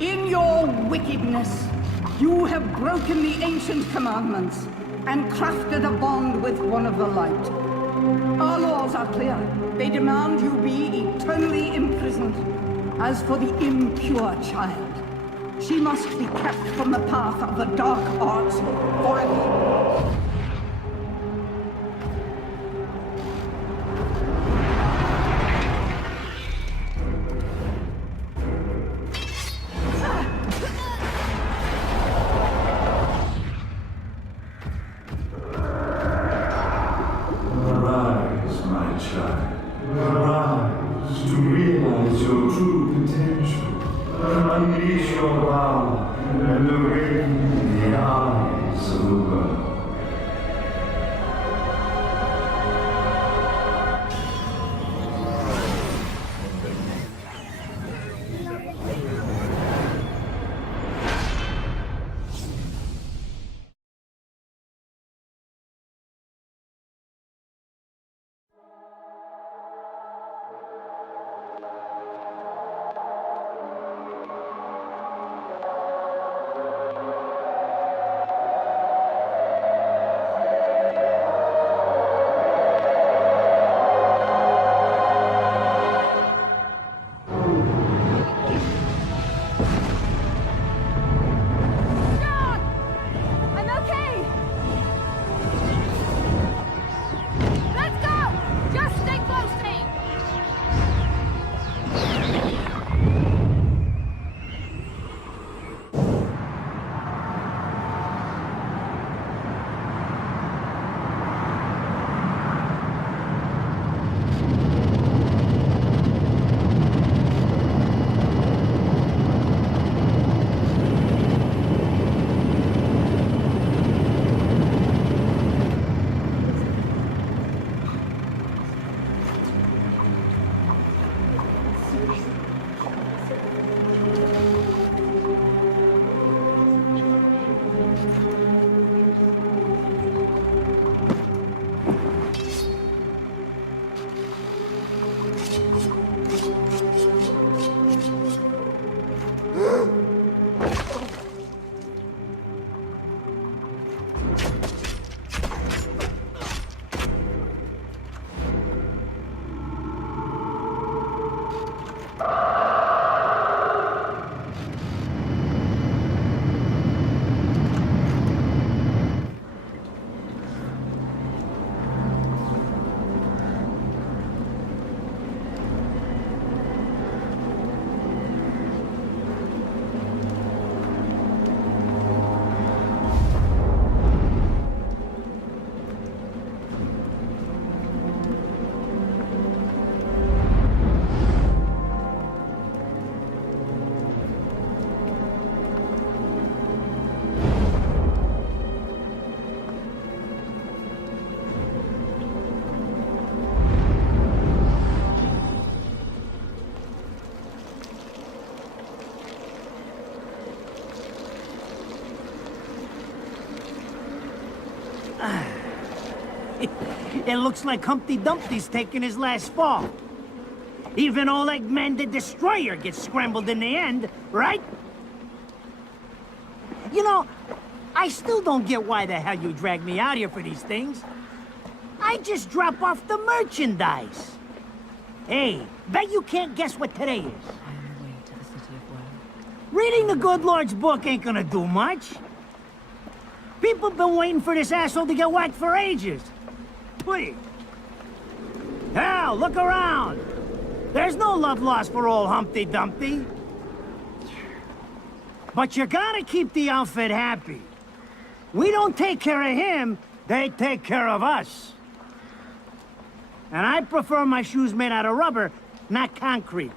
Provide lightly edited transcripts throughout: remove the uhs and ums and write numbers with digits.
In your wickedness, you have broken the ancient commandments and crafted a bond with one of the light. Our laws are clear. They demand you be eternally imprisoned. As for the impure child, she must be kept from the path of the dark arts forever. Arise, my child. Arise to realize your true potential. Unleash your power and awaken the eyes of the world. It looks like Humpty Dumpty's taking his last fall. Even old Eggman the Destroyer gets scrambled in the end, right? You know, I still don't get why the hell you drag me out here for these things. I just drop off the merchandise. Hey, bet you can't guess what today is. On our way to the City of Woe. Reading the good Lord's book ain't gonna do much. People been waiting for this asshole to get whacked for ages. Please. Hell, look around. There's no love lost for old Humpty Dumpty. But you gotta keep the outfit happy. We don't take care of him, they take care of us. And I prefer my shoes made out of rubber, not concrete.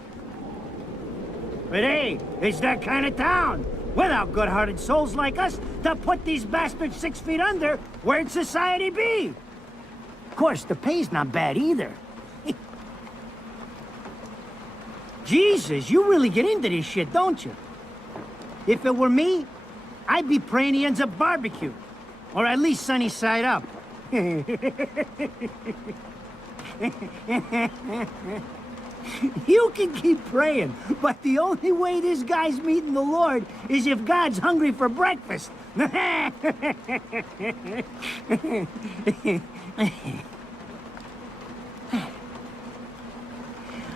But hey, it's that kind of town. Without good-hearted souls like us to put these bastards 6 feet under, where'd society be? Of course, the pay's not bad either. Jesus, you really get into this shit, don't you? If it were me, I'd be praying he ends up barbecued. Or at least sunny side up. You can keep praying, but the only way this guy's meeting the Lord is if God's hungry for breakfast.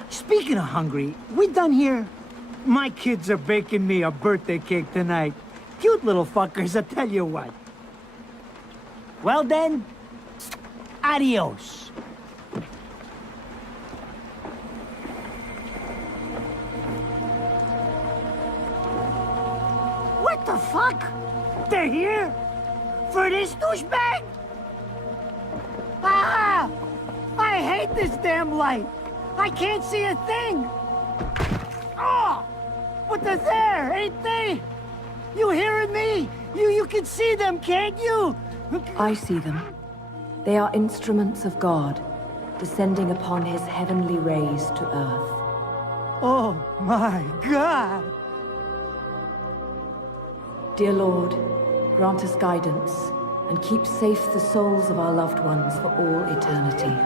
Speaking of hungry, we done here? My kids are baking me a birthday cake tonight. Cute little fuckers, I tell you what. Well then, adios. What the fuck? They're here? For this douchebag? Ah! I hate this damn light. I can't see a thing. Oh! But they're there, ain't they? You hearing me? You can see them, can't you? I see them. They are instruments of God, descending upon his heavenly rays to earth. Oh my God! Dear Lord, grant us guidance, and keep safe the souls of our loved ones for all eternity.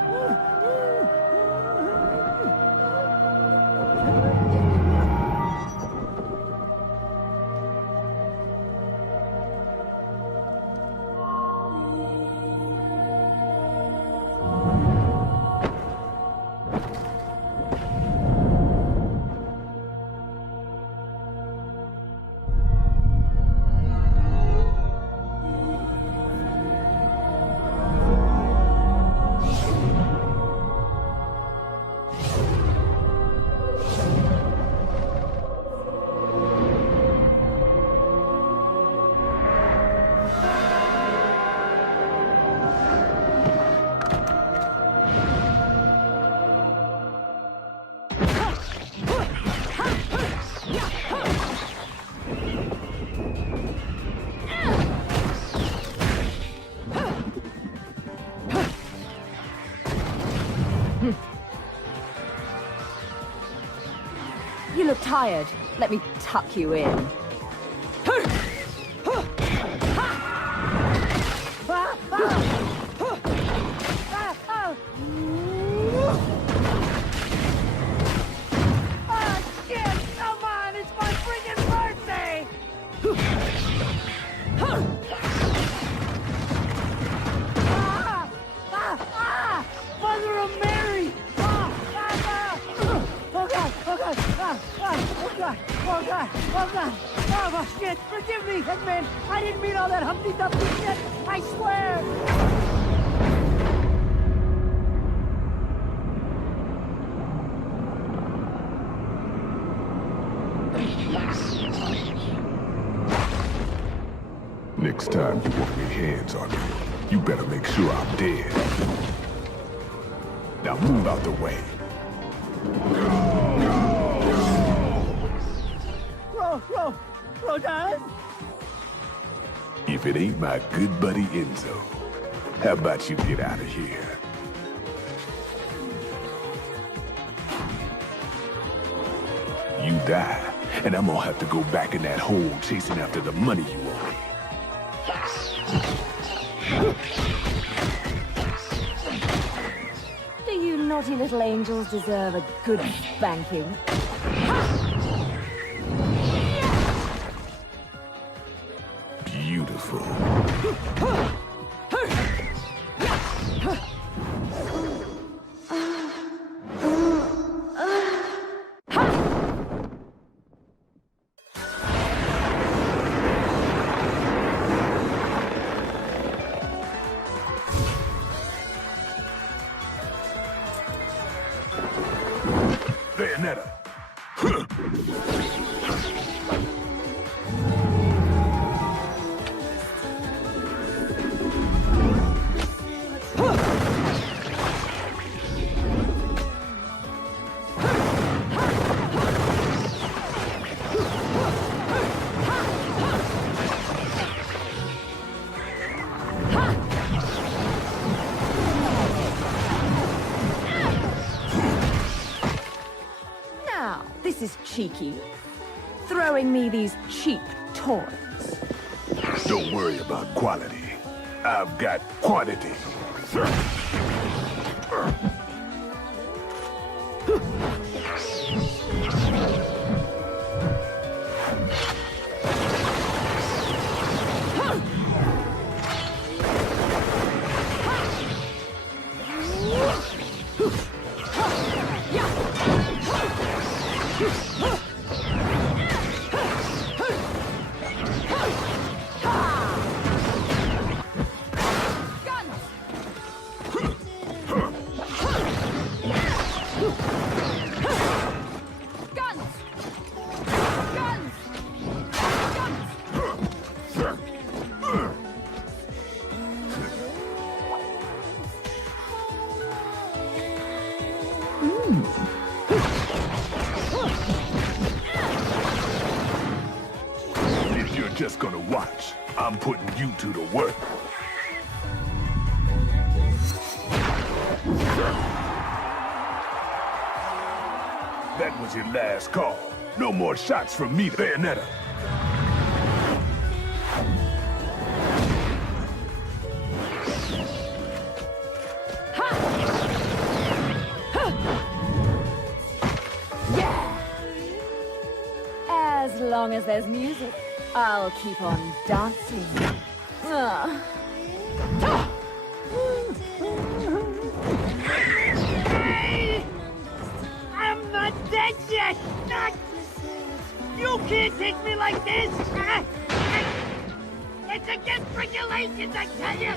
You look tired. Let me tuck you in. Ah, shit! Come on! It's my freaking birthday! Mother of Mary! Oh God! Oh God! Oh God! Oh God! Oh God! Oh shit! Forgive me, Hitman! I didn't mean all that Humpty Dumpty shit! I swear! Next time you want your hands on me, you better make sure I'm dead. Now move out the way. Rodan? If it ain't my good buddy Enzo, how about you get out of here? You die, and I'm gonna have to go back in that hole chasing after the money you owe me. Do you naughty little angels deserve a good spanking? Beautiful. Bayonetta. Now, this is cheeky. Throwing me these cheap toys. Don't worry about quality. I've got quantity. If you're just gonna watch, I'm putting you to the work. That was your last call. No more shots from me, Bayonetta. As long as there's music, I'll keep on dancing. Ah. I'm not dead yet! You can't take me like this! It's against regulations, I tell you!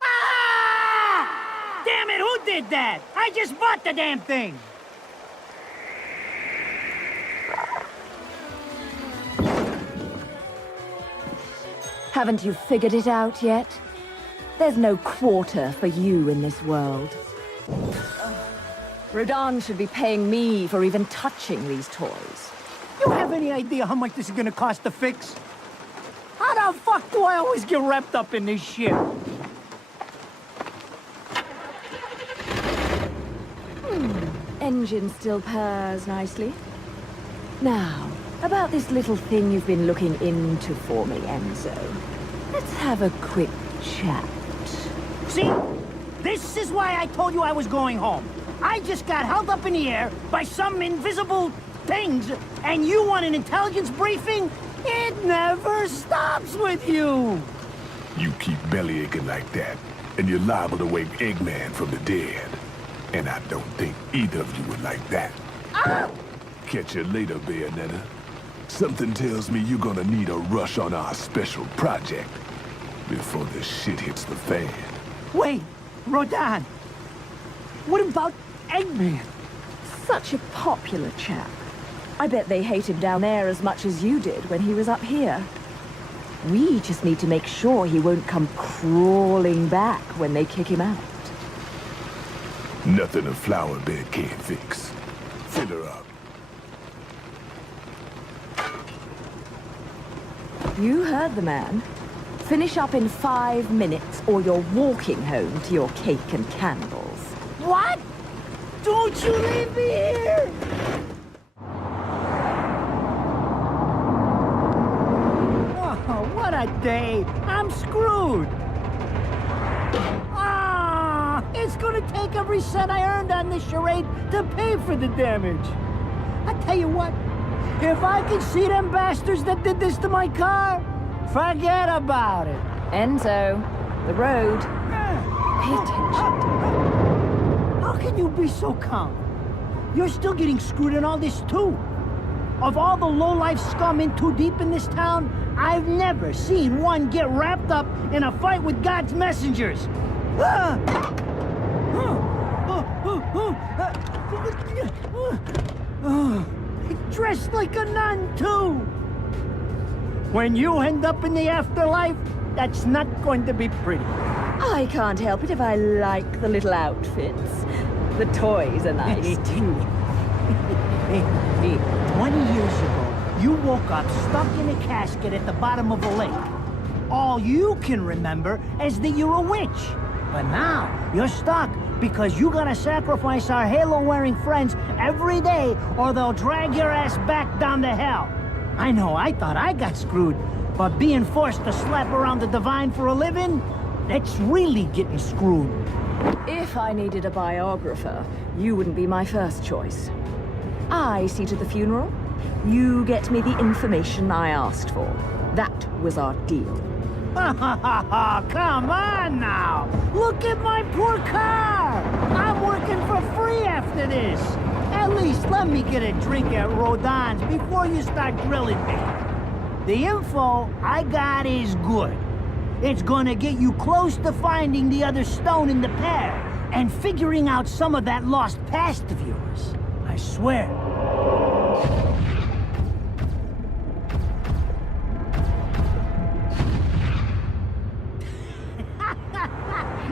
Ah! Damn it, who did that? I just bought the damn thing! Haven't you figured it out yet? There's no quarter for you in this world. Rodan should be paying me for even touching these toys. You have any idea how much this is gonna cost to fix? How the fuck do I always get wrapped up in this shit? Engine still purrs nicely. Now, about this little thing you've been looking into for me, Enzo. Let's have a quick chat. See? This is why I told you I was going home. I just got held up in the air by some invisible things, and you want an intelligence briefing? It never stops with you! You keep bellyaching like that, and you're liable to wake Eggman from the dead. And I don't think either of you would like that. Ow! Catch you later, Bayonetta. Something tells me you're gonna need a rush on our special project before the shit hits the fan. Wait, Rodan. What about Eggman? Such a popular chap. I bet they hate him down there as much as you did when he was up here. We just need to make sure he won't come crawling back when they kick him out. Nothing a flower bed can't fix. Fill her up. You heard the man. Finish up in 5 minutes or you're walking home to your cake and candles. What? Don't you leave me here! Oh, what a day! I'm screwed! Ah! It's gonna take every cent I earned on this charade to pay for the damage. I tell you what, if I could see them bastards that did this to my car, forget about it. Enzo, the road. Pay attention to it. How can you be so calm? You're still getting screwed in all this too. Of all the low-life scum in too deep in this town, I've never seen one get wrapped up in a fight with God's messengers. Dressed like a nun too. When you end up in the afterlife, that's not going to be pretty. I can't help it if I like the little outfits. The toys are nice too. Hey, 20 years ago, you woke up stuck in a casket at the bottom of a lake. All you can remember is that you're a witch. But now, you're stuck because you gotta sacrifice our halo-wearing friends every day or they'll drag your ass back down to hell. I know, I thought I got screwed, but being forced to slap around the divine for a living, that's really getting screwed. If I needed a biographer, you wouldn't be my first choice. I see to the funeral. You get me the information I asked for. That was our deal. Come on now! Look at my poor car! I'm working for free after this! At least let me get a drink at Rodin's before you start grilling me. The info I got is good. It's gonna get you close to finding the other stone in the pair and figuring out some of that lost past of yours. I swear.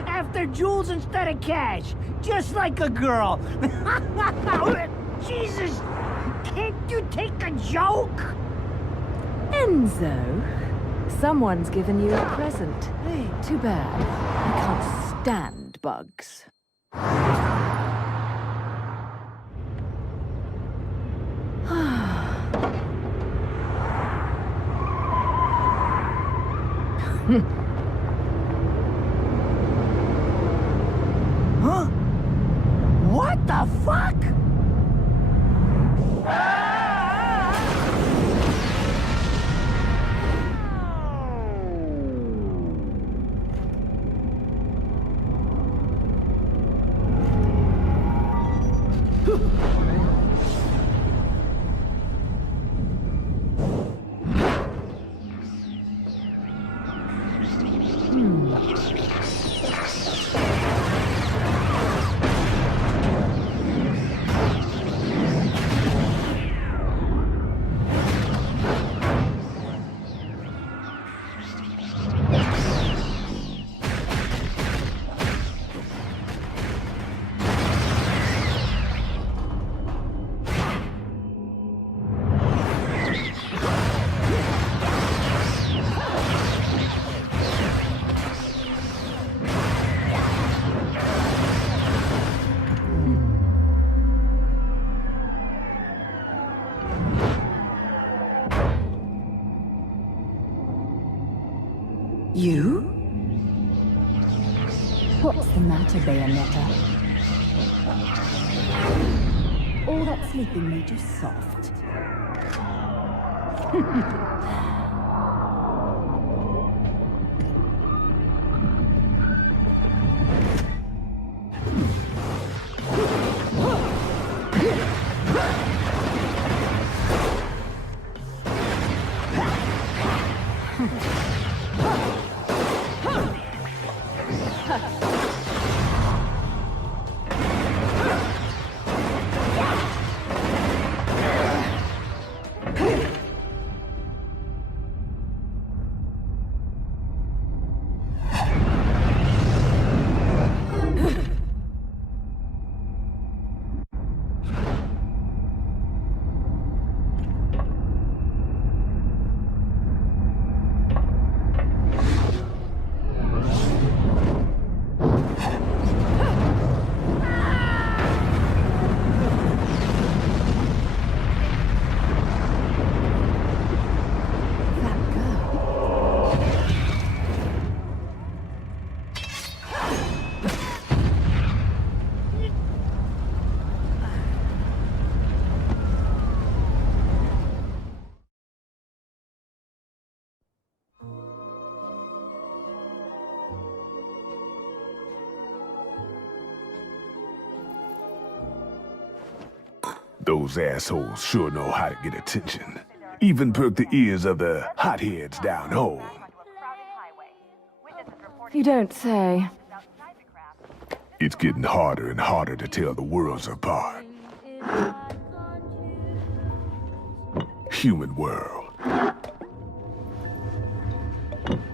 After jewels instead of cash, just like a girl. Jesus, can't you take a joke? Enzo, someone's given you a present. Hey, too bad. I can't stand bugs. Huh? What the fuck? You? What's the matter, Bayonetta? All that sleeping made you soft. Those assholes sure know how to get attention. Even perk the ears of the hotheads down home. You don't say. It's getting harder and harder to tell the worlds apart. Human world.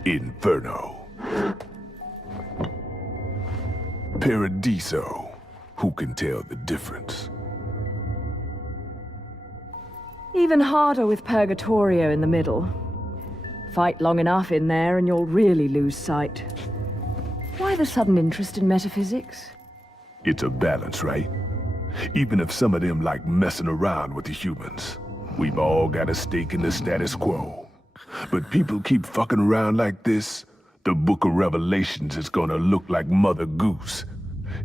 Inferno. Paradiso. Who can tell the difference? Even harder with Purgatorio in the middle. Fight long enough in there and you'll really lose sight. Why the sudden interest in metaphysics? It's a balance, right? Even if some of them like messing around with the humans. We've all got a stake in the status quo. But people keep fucking around like this, the Book of Revelations is gonna look like Mother Goose.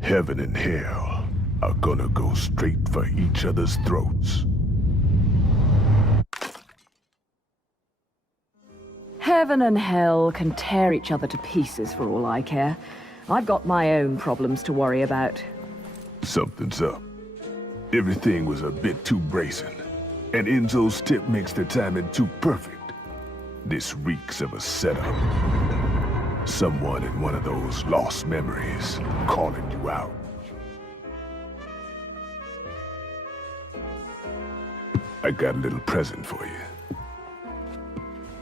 Heaven and hell are gonna go straight for each other's throats. Heaven and hell can tear each other to pieces for all I care. I've got my own problems to worry about. Something's up. Everything was a bit too brazen, and Enzo's tip makes the timing too perfect. This reeks of a setup. Someone in one of those lost memories calling you out. I got a little present for you.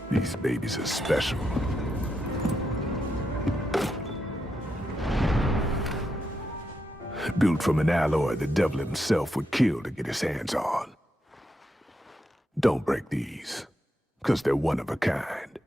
These babies are special. Built from an alloy the devil himself would kill to get his hands on. Don't break these, 'cause they're one of a kind.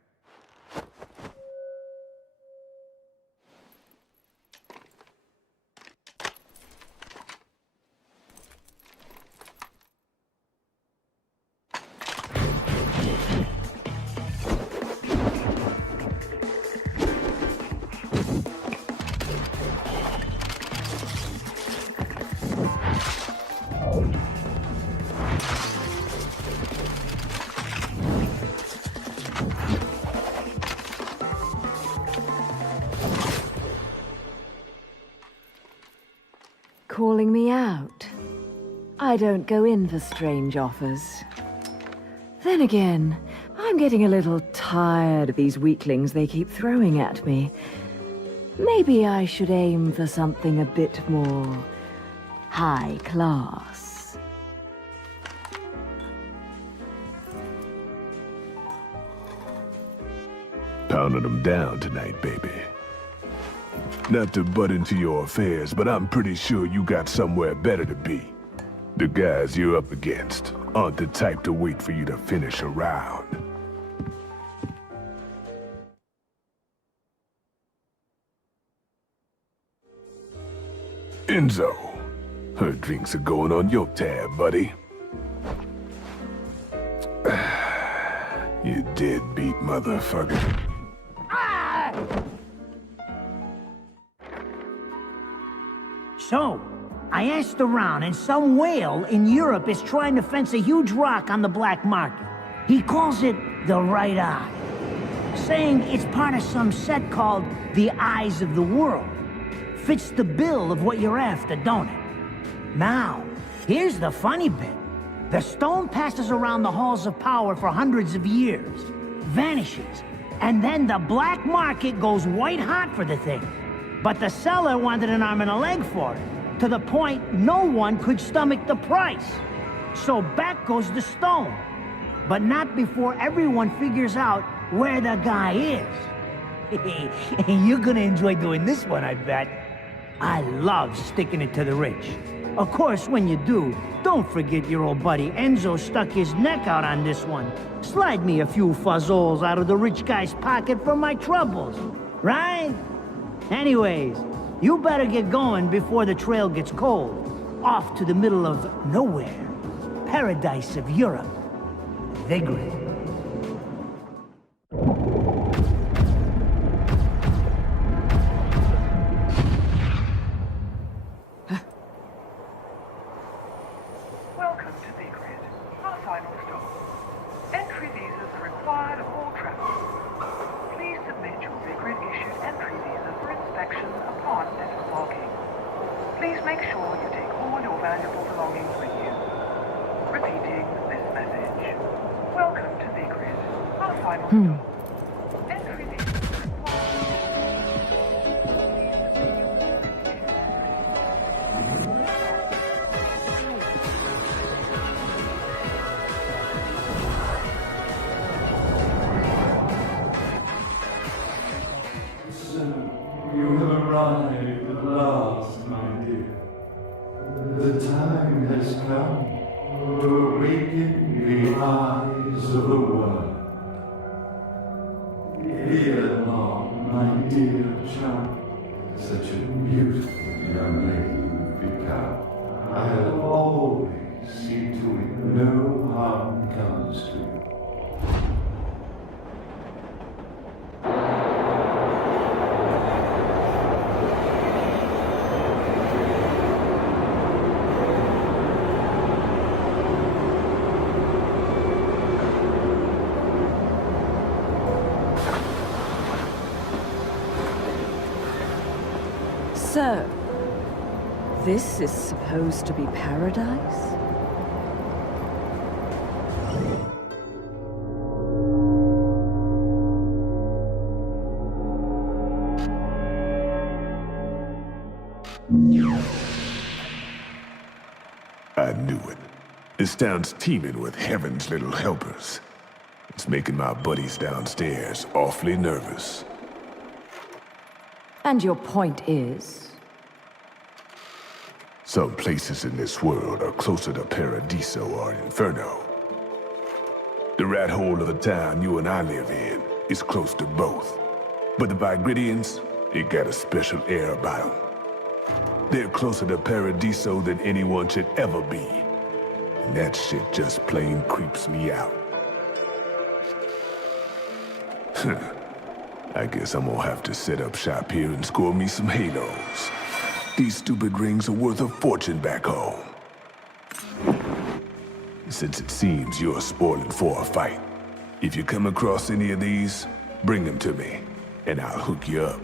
Calling me out? I don't go in for strange offers. Then again, I'm getting a little tired of these weaklings they keep throwing at me. Maybe I should aim for something a bit more high class. Pounding them down tonight, baby. Not to butt into your affairs, but I'm pretty sure you got somewhere better to be. The guys you're up against aren't the type to wait for you to finish a round. Enzo, her drinks are going on your tab, buddy. You deadbeat motherfucker. So, I asked around, and some whale in Europe is trying to fence a huge rock on the black market. He calls it the right eye, saying it's part of some set called the Eyes of the World. Fits the bill of what you're after, don't it? Now, here's the funny bit. The stone passes around the halls of power for hundreds of years, vanishes, and then the black market goes white hot for the thing. But the seller wanted an arm and a leg for it, to the point no one could stomach the price. So back goes the stone. But not before everyone figures out where the guy is. You're gonna enjoy doing this one, I bet. I love sticking it to the rich. Of course, when you do, don't forget your old buddy Enzo stuck his neck out on this one. Slide me a few fuzzoles out of the rich guy's pocket for my troubles, right? Anyways, you better get going before the trail gets cold. Off to the middle of nowhere. Paradise of Europe. Vigrid. Welcome to Vigrid, our final stop. Entry visas are required of all travelers. Please submit your Vigrid-issued entry visa for inspection upon disembarking. Please make sure you take all your valuable belongings with you. Repeating this message. Welcome to Vigrid, our final stop. Entry visas are required. So, you have arrived at last, my dear. The time has come to awaken the eyes of the world. Ere long, my dear child, such a beautiful young lady you've become. I'll always see to it no harm comes to you. So, this is supposed to be paradise? I knew it. This town's teeming with heaven's little helpers. It's making my buddies downstairs awfully nervous. And your point is? Some places in this world are closer to Paradiso or Inferno. The rat hole of the town you and I live in is close to both. But the Vigridians, they got a special air about them. They're closer to Paradiso than anyone should ever be. And that shit just plain creeps me out. I guess I'm gonna have to set up shop here and score me some halos. These stupid rings are worth a fortune back home. Since it seems you're spoiling for a fight, if you come across any of these, bring them to me, and I'll hook you up.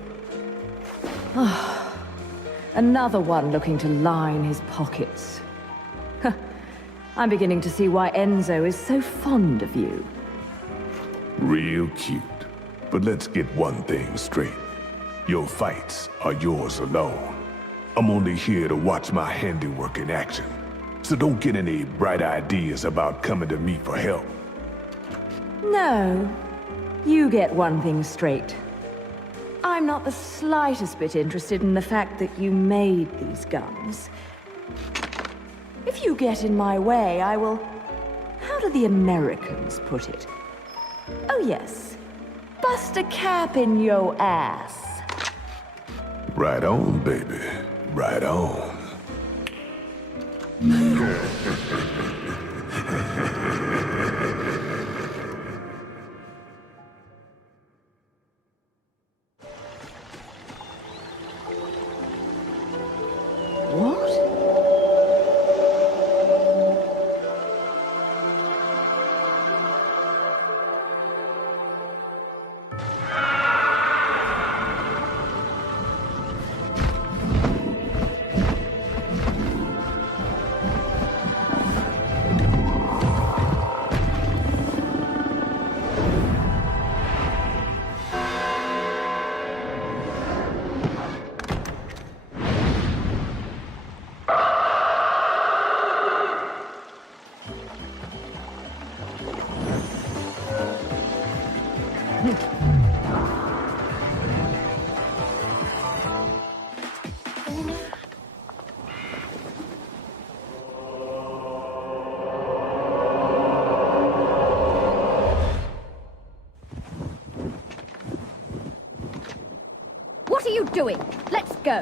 Another one looking to line his pockets. I'm beginning to see why Enzo is so fond of you. Real cute. But let's get one thing straight. Your fights are yours alone. I'm only here to watch my handiwork in action. So don't get any bright ideas about coming to me for help. No. You get one thing straight. I'm not the slightest bit interested in the fact that you made these guns. If you get in my way, I will... How do the Americans put it? Oh yes. Bust a cap in your ass. Right on, baby. Right on. What? What are you doing? Let's go.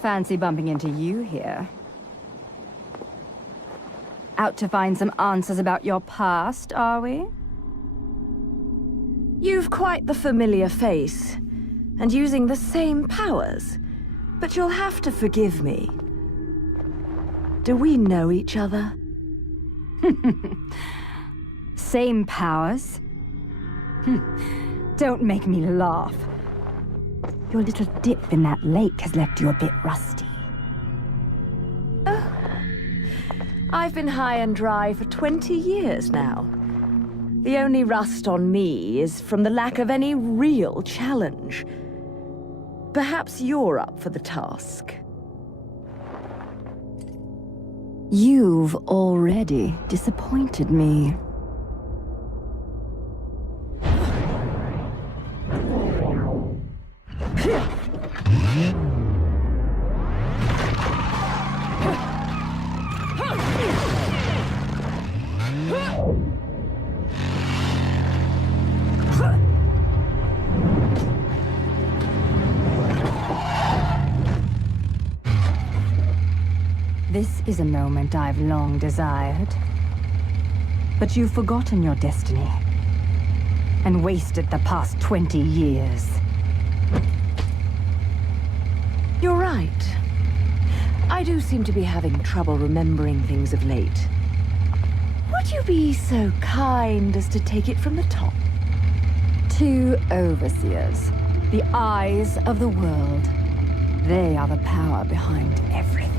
Fancy bumping into you here. Out to find some answers about your past, are we? You've quite the familiar face, and using the same powers. But you'll have to forgive me. Do we know each other? Same powers? Don't make me laugh. Your little dip in that lake has left you a bit rusty. I've been high and dry for 20 years now. The only rust on me is from the lack of any real challenge. Perhaps you're up for the task. You've already disappointed me. This is a moment I've long desired. But you've forgotten your destiny and wasted the past 20 years. You're right. I do seem to be having trouble remembering things of late. Would you be so kind as to take it from the top? 2 overseers, the eyes of the world. They are the power behind everything.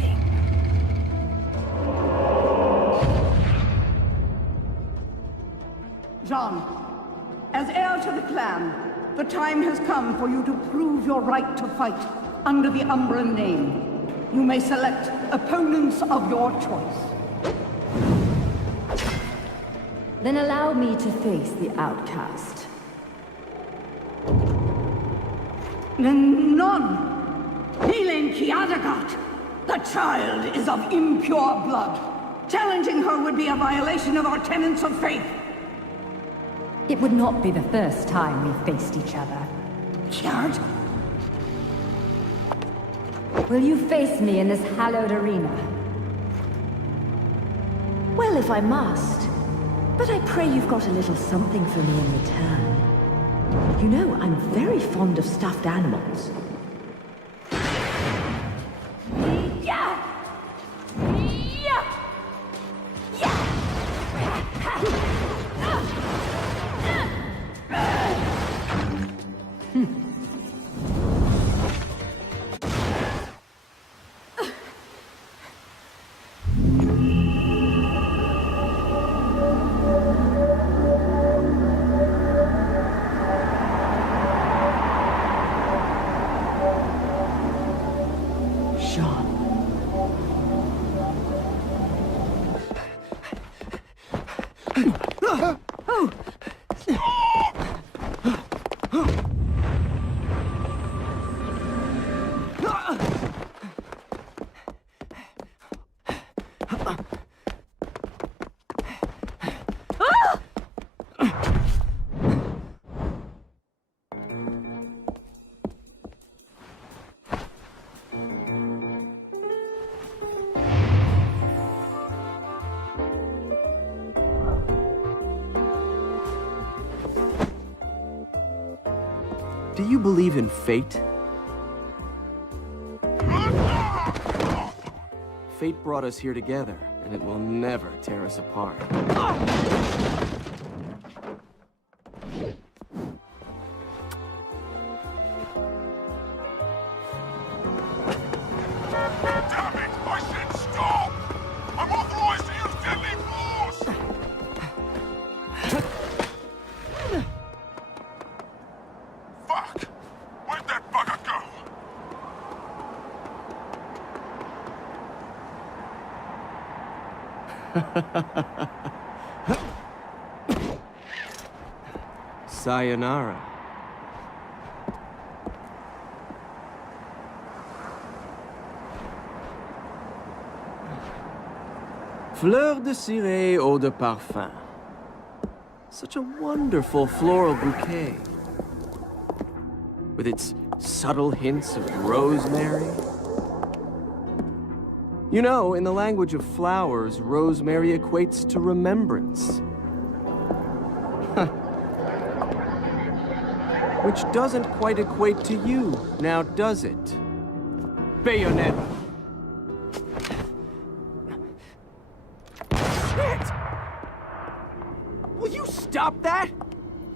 Jean, as heir to the clan, the time has come for you to prove your right to fight under the Umbran name. You may select opponents of your choice. Then allow me to face the outcast. None! Helen Kiadagat! The child is of impure blood. Challenging her would be a violation of our tenets of faith. It would not be the first time we faced each other. Kiard? Will you face me in this hallowed arena? Well, if I must. But I pray you've got a little something for me in return. You know, I'm very fond of stuffed animals. Yeah! Yeah! Do you believe in fate? Fate brought us here together, and it will never tear us apart. Sayonara. Fleur de ciré, eau de parfum. Such a wonderful floral bouquet. With its subtle hints of rosemary. You know, in the language of flowers, rosemary equates to remembrance. Which doesn't quite equate to you, now does it? Bayonetta. Shit! Will you stop that?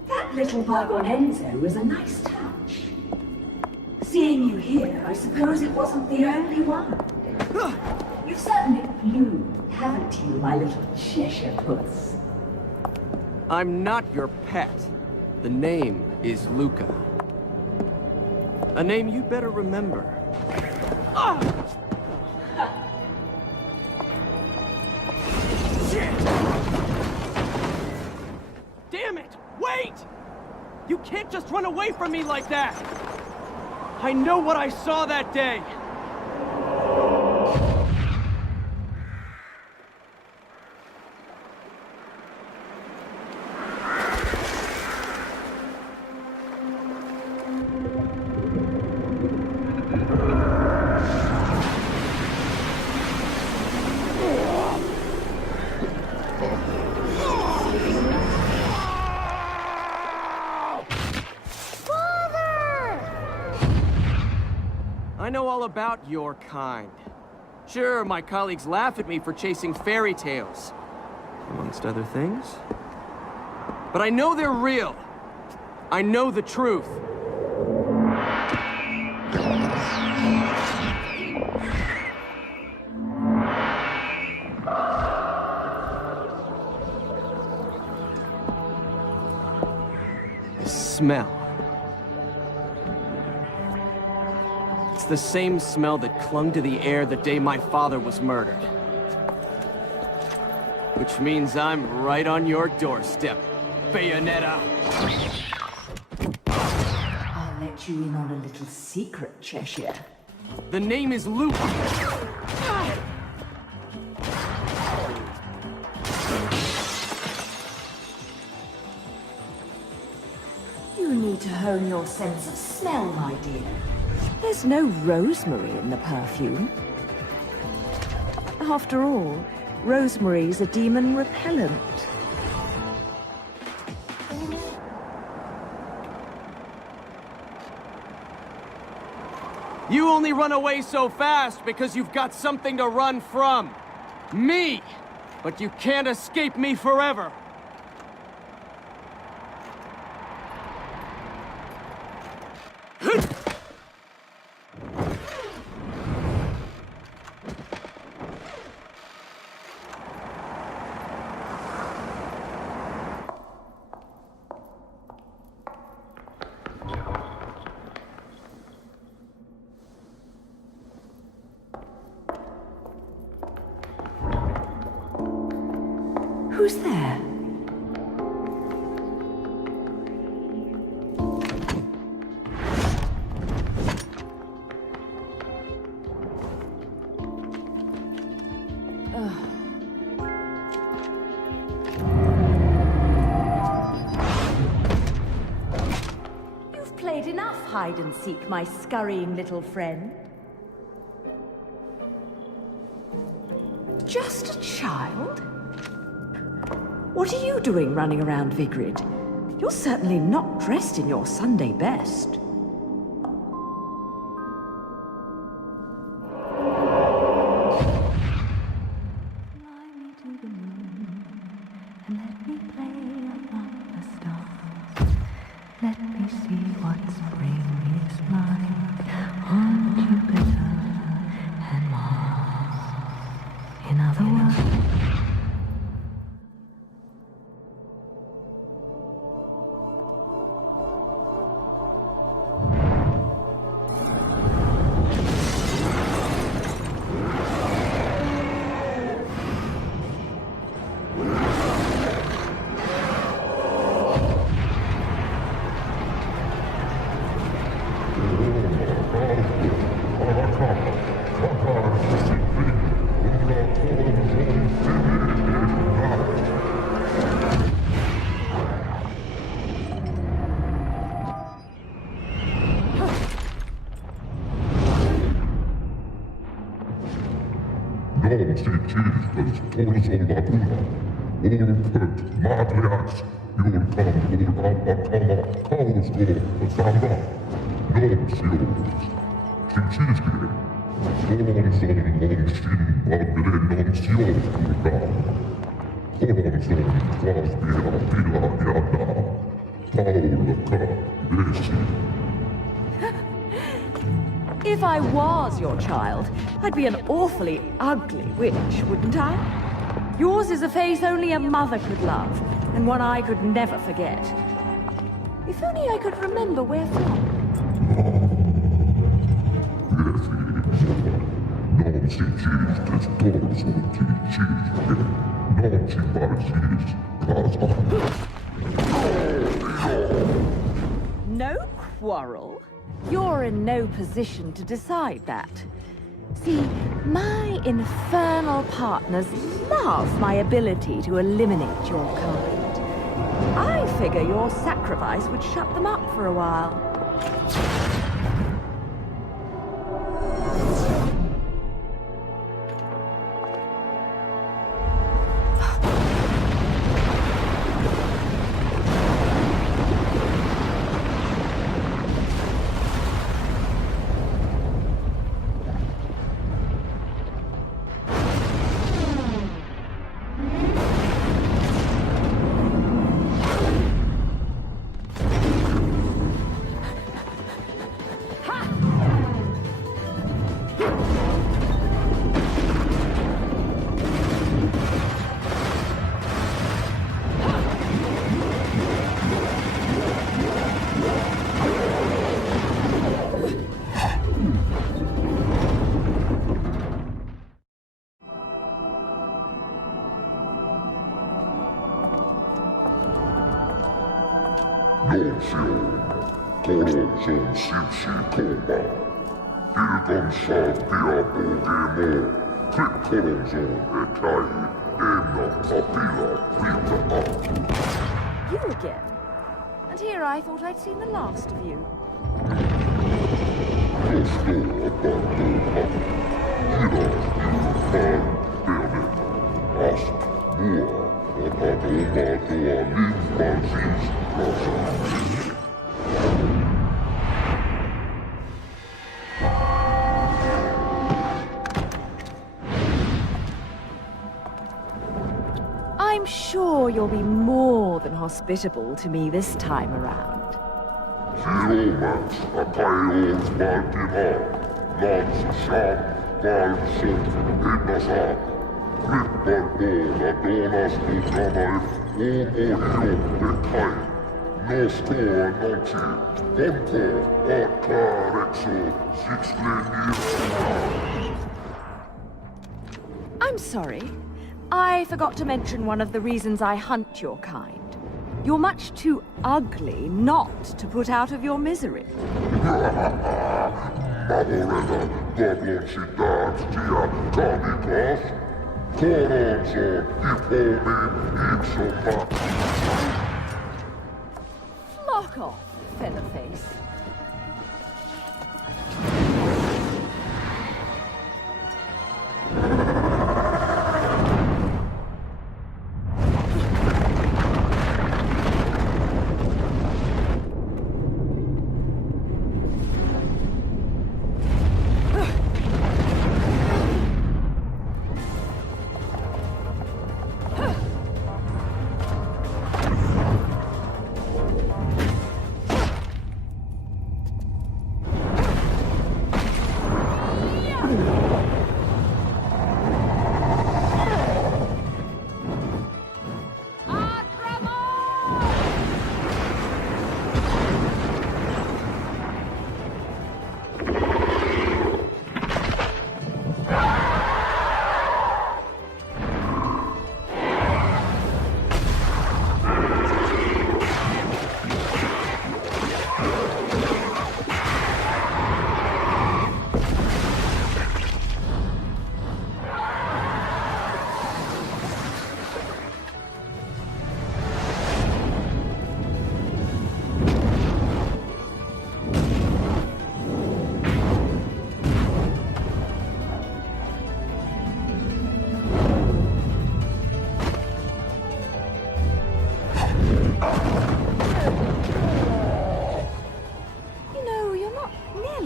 That little Bayonetta was a nice touch. Seeing you here, I suppose it wasn't the only one. You've certainly flew, haven't you, my little Cheshire puss? I'm not your pet. The name is Luca. A name you'd better remember. Shit! Damn it! Wait! You can't just run away from me like that! I know what I saw that day! I know all about your kind. Sure, my colleagues laugh at me for chasing fairy tales, amongst other things. But I know they're real. I know the truth. The smell. It's the same smell that clung to the air the day my father was murdered. Which means I'm right on your doorstep, Bayonetta. I'll let you in on a little secret, Cheshire. The name is Luke. You need to hone your sense of smell, my dear. There's no rosemary in the perfume. After all, rosemary's a demon repellent. You only run away so fast because you've got something to run from. Me! But you can't escape me forever. Who's there? You've played enough hide and seek, my scurrying little friend. Just a child? What are you doing running around Vigrid? You're certainly not dressed in your Sunday best. Fly me to the moon and let me play among the stars. Let me see what spring is like on Jupiter and Mars. In other words, Någon sitt tillfälls tåls hålla tunna. Årpött, matriarks, julkamp, julkampakama, kaosgård och samba. Nånsjås. Sinchiskire. Kolonson nånsin bagre nånsjåskurkan. Kolonson kvaspira pila jadda. Paulka, vesi. If I was your child, I'd be an awfully ugly witch, wouldn't I? Yours is a face only a mother could love, and one I could never forget. If only I could remember where from. No quarrel? You're in no position to decide that. See, my infernal partners love my ability to eliminate your kind. I figure your sacrifice would shut them up for a while. You again? And here I thought I'd seen the last of you. I'm sure you'll be more than hospitable to me this time around. I'm sorry. I forgot to mention one of the reasons I hunt your kind. You're much too ugly not to put out of your misery. Flock off, featherface.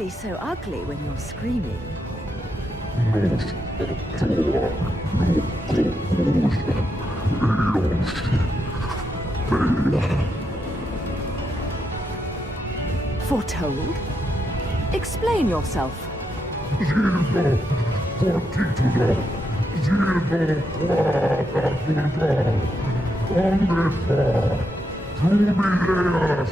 So ugly when you're screaming. Foretold? Explain yourself. Zildo, fortitudo, zildo quadratudo, onde fa, jubileas,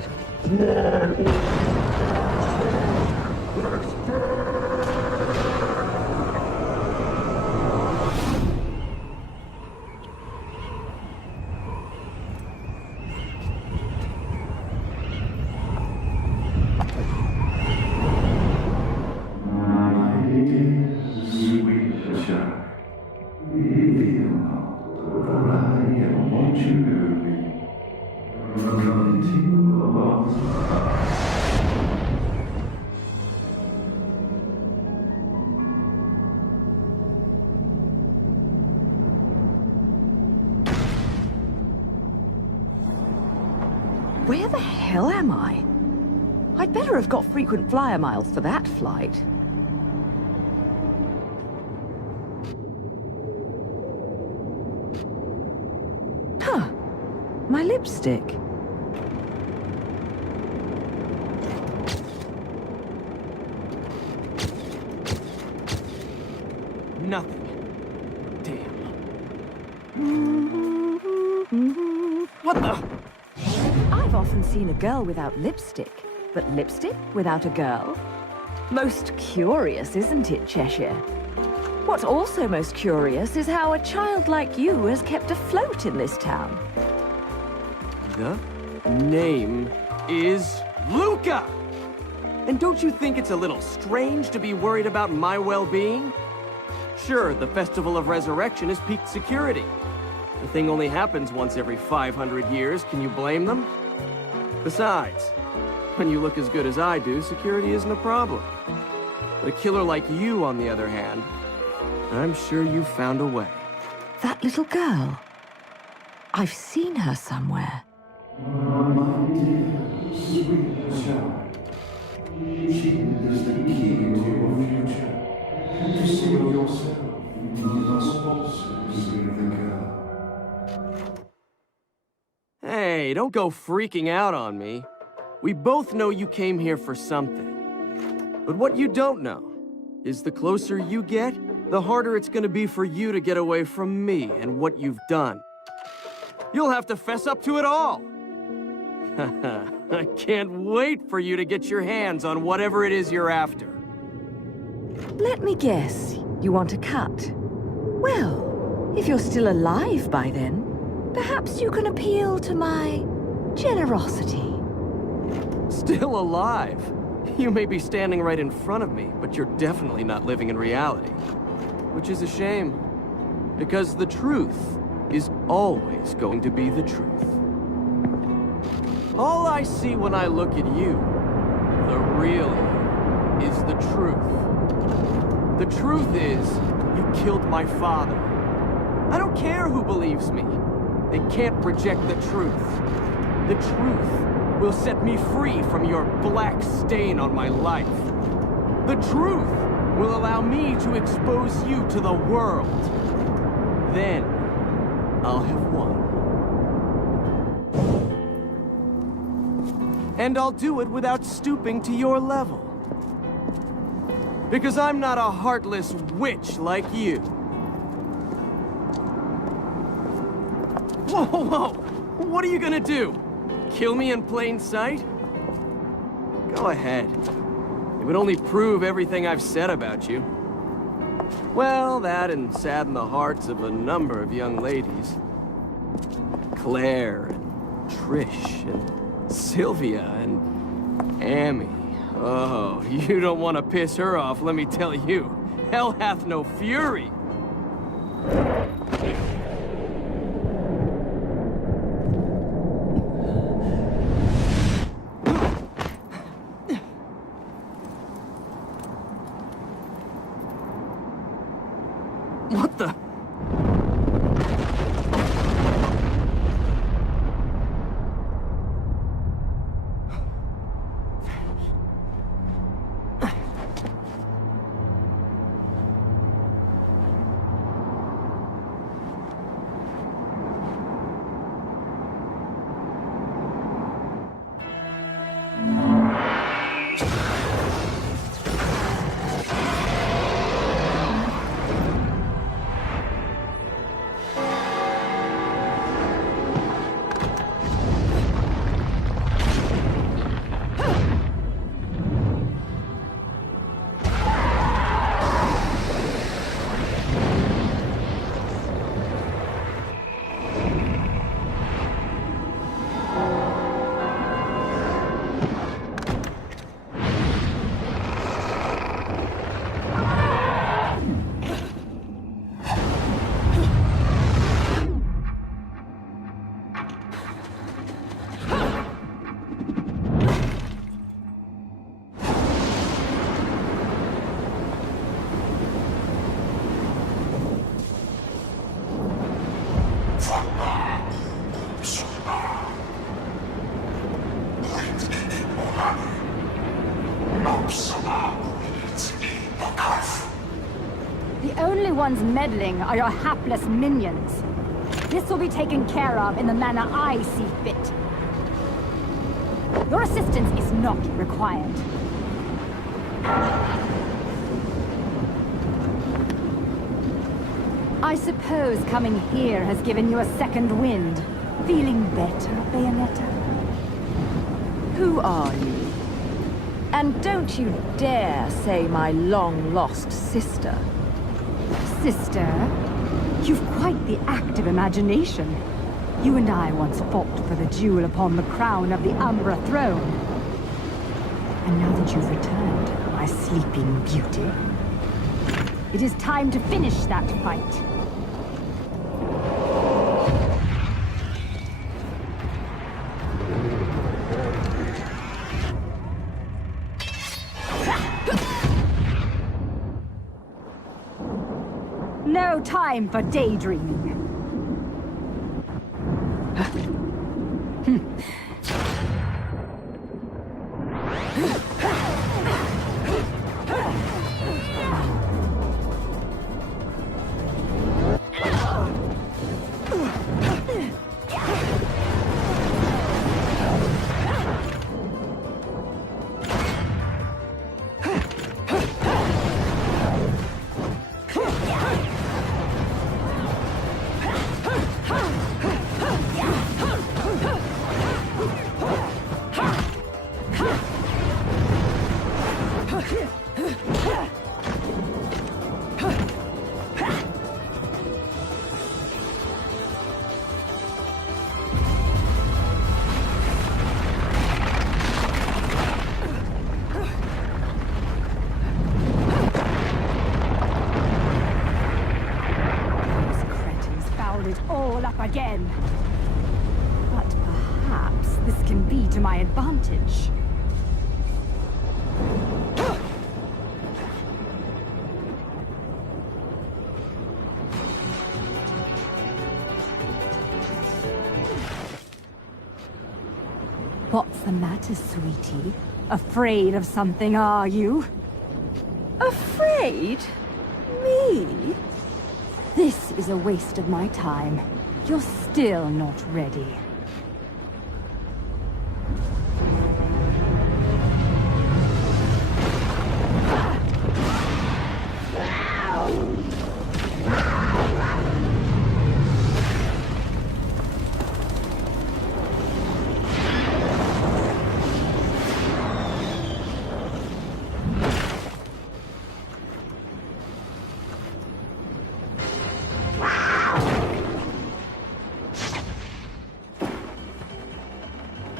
Sweet child, feel what I want you early. Continue along. Where the hell am I? I'd better have got frequent flyer miles for that flight. Huh. My lipstick. Nothing. Damn. What the? I've often seen a girl without lipstick, but lipstick without a girl? Most curious, isn't it, Cheshire? What's also most curious is how a child like you has kept afloat in this town. The name is Luca! And don't you think it's a little strange to be worried about my well-being? Sure, the Festival of Resurrection is peak security. The thing only happens once every 500 years, can you blame them? Besides, when you look as good as I do, security isn't a problem. But a killer like you, on the other hand, I'm sure you found a way. That little girl. I've seen her somewhere. My dear, sweet child, she is the key to your future. And to save yourself, you must also save the girl. Hey, don't go freaking out on me. We both know you came here for something. But what you don't know is the closer you get, the harder it's gonna be for you to get away from me and what you've done. You'll have to fess up to it all. I can't wait for you to get your hands on whatever it is you're after. Let me guess, you want a cut? Well, if you're still alive by then, perhaps you can appeal to my generosity. Still alive? You may be standing right in front of me, but you're definitely not living in reality. Which is a shame, because the truth is always going to be the truth. All I see when I look at you, the real you, is the truth. The truth is, you killed my father. I don't care who believes me. They can't reject the truth. The truth will set me free from your black stain on my life. The truth will allow me to expose you to the world. Then, I'll have won. And I'll do it without stooping to your level. Because I'm not a heartless witch like you. Whoa, whoa, whoa! What are you gonna do? Kill me in plain sight? Go ahead. It would only prove everything I've said about you. Well, that and sadden the hearts of a number of young ladies. Claire, and Trish, and Sylvia, and Amy. Oh, you don't want to piss her off, let me tell you. Hell hath no fury. What the? The only ones meddling are your hapless minions. This will be taken care of in the manner I see fit. Your assistance is not required. I suppose coming here has given you a second wind. Feeling better, Bayonetta? Who are you? And don't you dare say my long-lost sister. Sister? You've quite the active imagination. You and I once fought for the jewel upon the crown of the Umbra throne. And now that you've returned, my sleeping beauty, it is time to finish that fight. No time for daydreaming. Again. But perhaps this can be to my advantage. What's the matter, sweetie? Afraid of something, are you? Afraid? Me? This is a waste of my time. You're still not ready.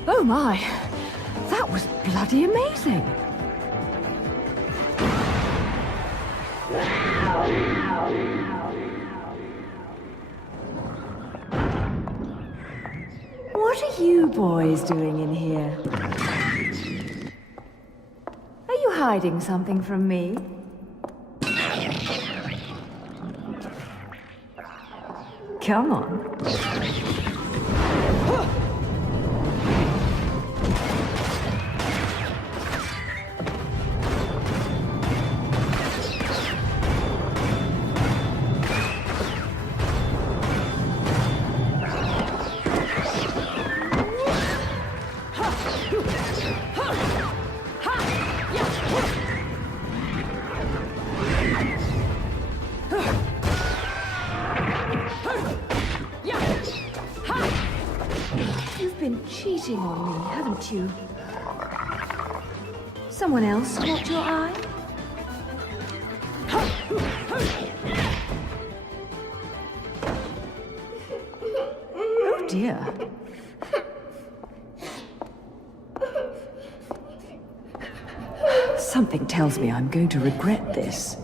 Oh my, that was bloody amazing. What are you boys doing in here? Are you hiding something from me? Come on. You've been cheating on me, haven't you? Someone else caught your eye? Oh dear. Something tells me I'm going to regret this.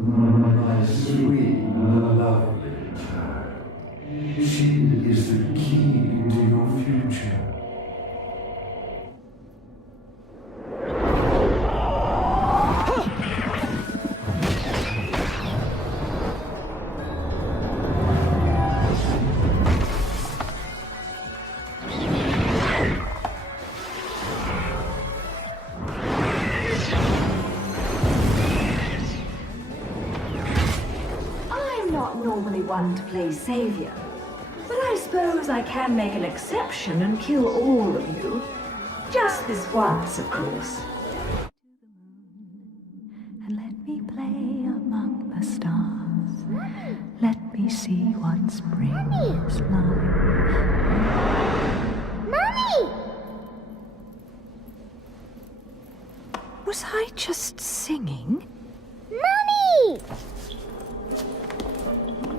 My sweet, lovely child. She is the key to your future. one to play savior. But I suppose I can make an exception and kill all of you. Just this once, of course. And let me play among the stars. Let me see what spring is like. Mommy! Was I just singing? Mommy!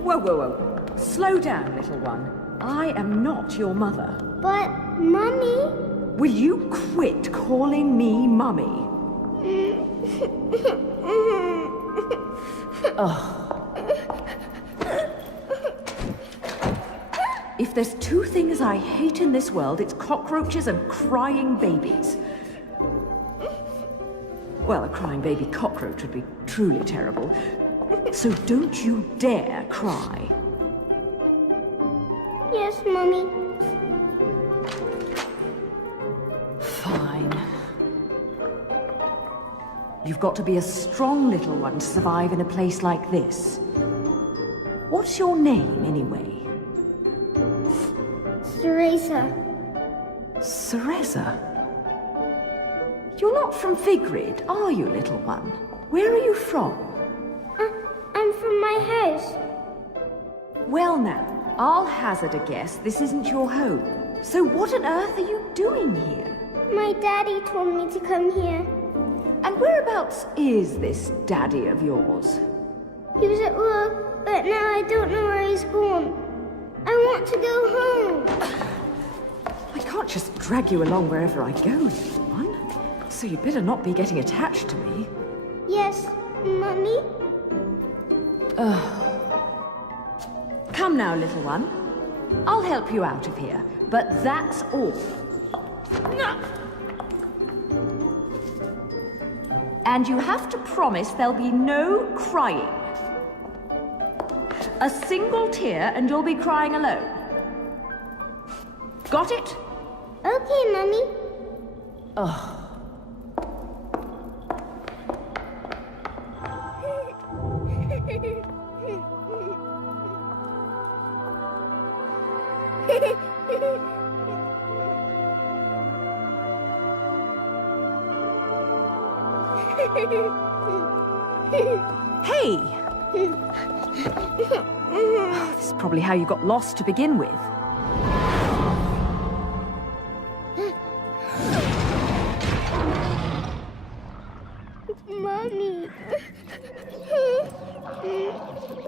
Whoa, whoa, whoa. Slow down, little one. I am not your mother. But, Mommy... Will you quit calling me Mummy? If there's two things I hate in this world, it's cockroaches and crying babies. Well, a crying baby cockroach would be truly terrible. So don't you dare cry. Yes, Mommy. Fine. You've got to be a strong little one to survive in a place like this. What's your name, anyway? Teresa. Cereza? You're not from Vigrid, are you, little one? Where are you from? I'm from my house. Well now, I'll hazard a guess this isn't your home. So what on earth are you doing here? My daddy told me to come here. And whereabouts is this daddy of yours? He was at work, but now I don't know where he's gone. I want to go home. I can't just drag you along wherever I go, little one. So you'd better not be getting attached to me. Yes, Mummy? Come now, little one. I'll help you out of here, but that's all. And you have to promise there'll be no crying. A single tear and you'll be crying alone. Got it? Okay, Mummy. Hey! This is probably how you got lost to begin with. Mommy.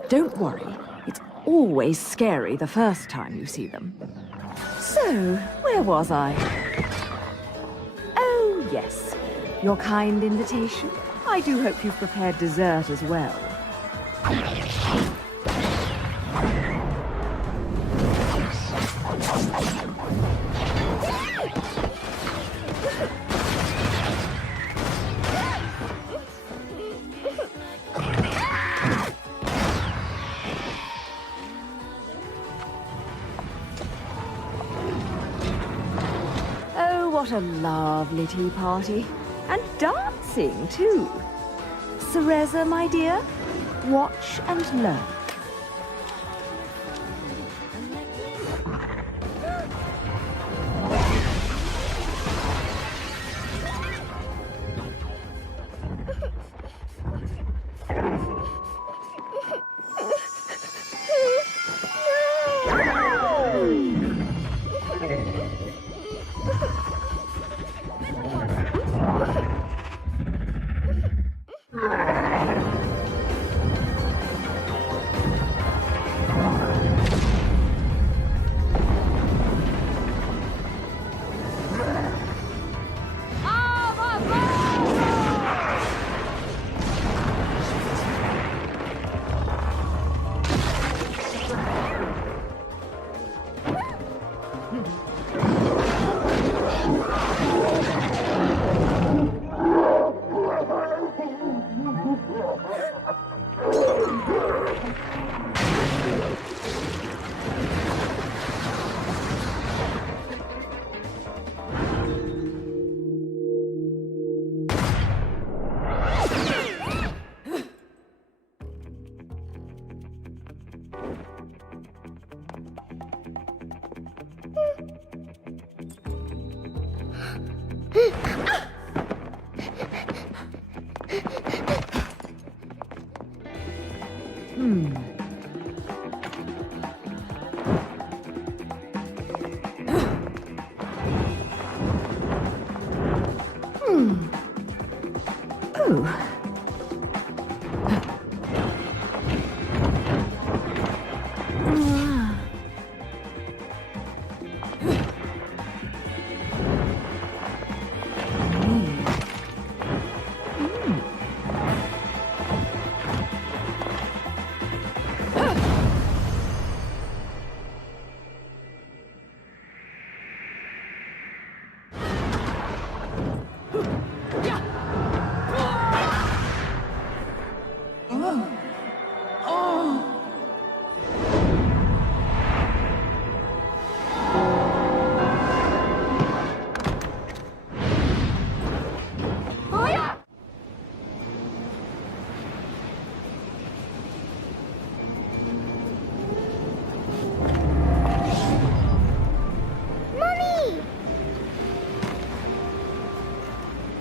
Don't worry. It's always scary the first time you see them. So, where was I? Oh, yes. Your kind invitation. I do hope you've prepared dessert as well. Oh, what a lovely tea party. And dancing, too. Cereza, my dear, watch and learn.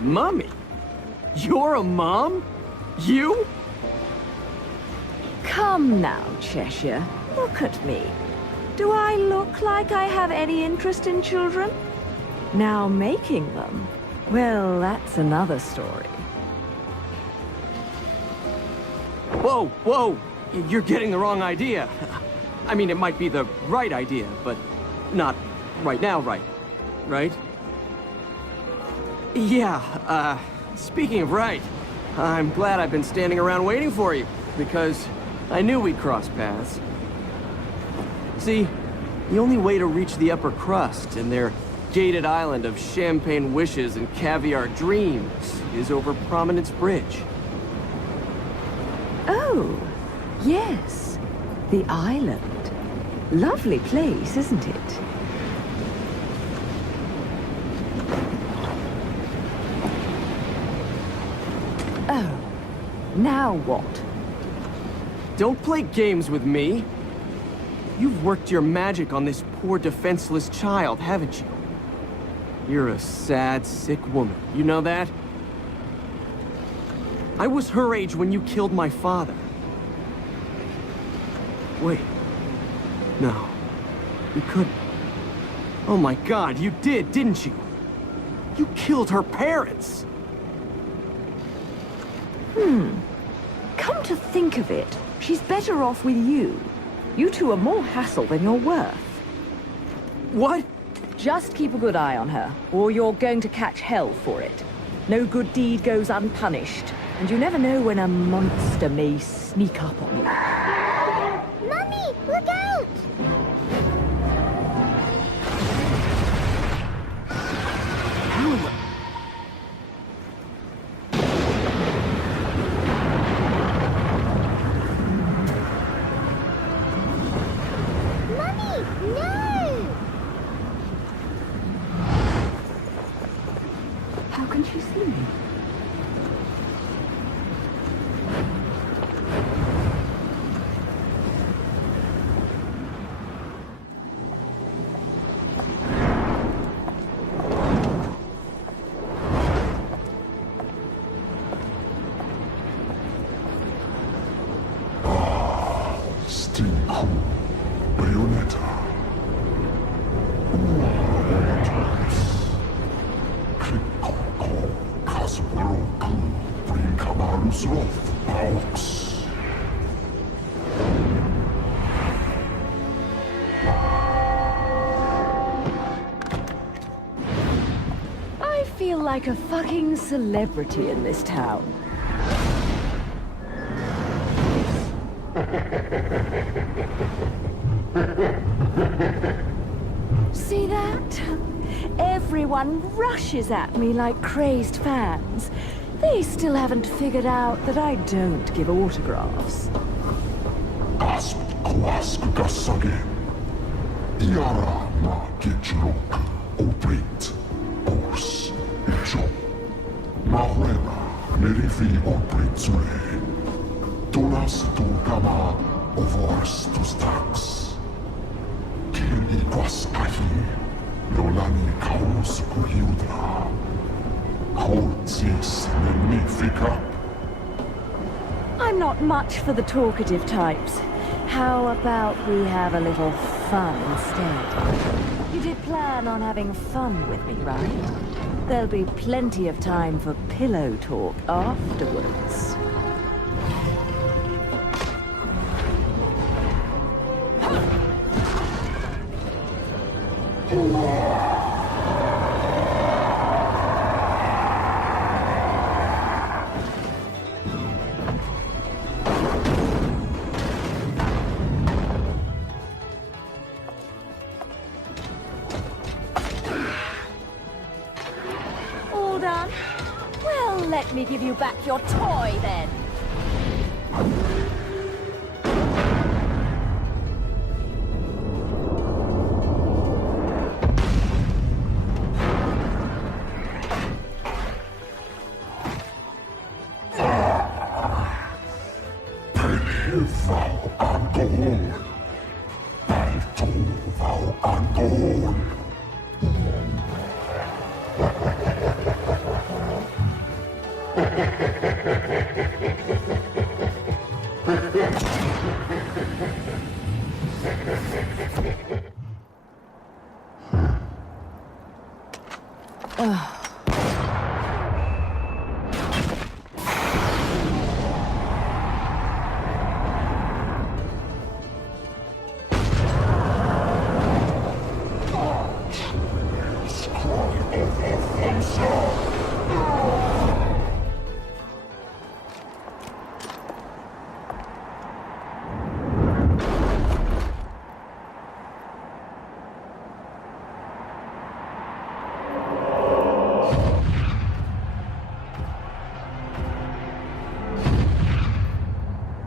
Mummy? You're a mom? You? Come now, Cheshire. Look at me. Do I look like I have any interest in children? Now making them, well, that's another story. Whoa, whoa! You're getting the wrong idea. I mean, it might be the right idea, but not right now, right? Yeah, speaking of right, I'm glad I've been standing around waiting for you, because I knew we'd cross paths. See, the only way to reach the upper crust and their gated island of champagne wishes and caviar dreams is over Prominence Bridge. Oh, yes. The island. Lovely place, isn't it? Oh, now what? Don't play games with me. You've worked your magic on this poor defenseless child, haven't you? You're a sad, sick woman. You know that? I was her age when you killed my father. Wait. No. You couldn't. Oh my God, you did, didn't you? You killed her parents! Come to think of it, she's better off with you. You two are more hassle than you're worth. What? Just keep a good eye on her, or you're going to catch hell for it. No good deed goes unpunished, and you never know when a monster may sneak up on you. Mummy, look out! Mummy, no! How can she see me? Still cool. Bayonetta. Click-call, Casablanca, bring Camarus off, Aux. I feel like a fucking celebrity in this town. See that? Everyone rushes at me like crazed fans. They still haven't figured out that I don't give autographs. Asp Koask Gasage. Iara ma Gitchrock, Obrit, Ors, Echo. Mahuela, Nerifi Obritsure. Donas tu Gama, Ovors tu Stax. Kili Quas Ahi, Yolani Kaus Kuhiudra. Gracias, Magnifica. I'm not much for the talkative types. How about we have a little fun instead? You did plan on having fun with me, right? There'll be plenty of time for pillow talk afterwards. All done? Well, let me give you back your toy then.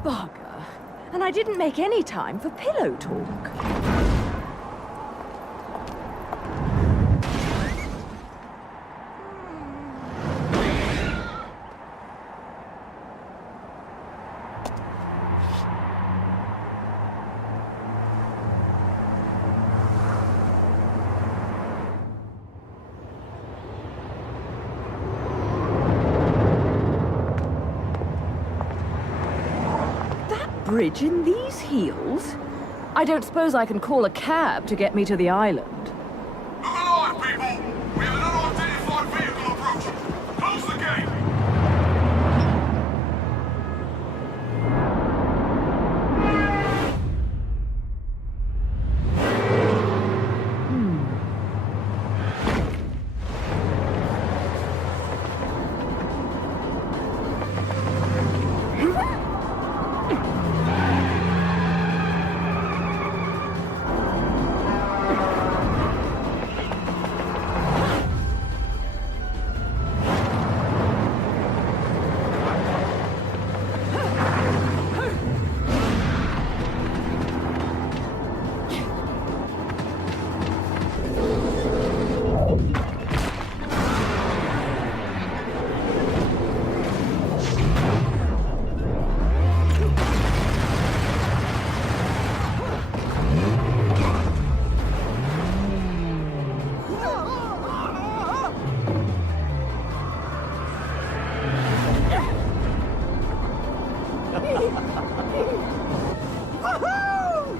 Bugger. And I didn't make any time for pillow talk. Bridge in these heels? I don't suppose I can call a cab to get me to the island. Look alive, people! We have an unidentified vehicle approaching. Close the gate!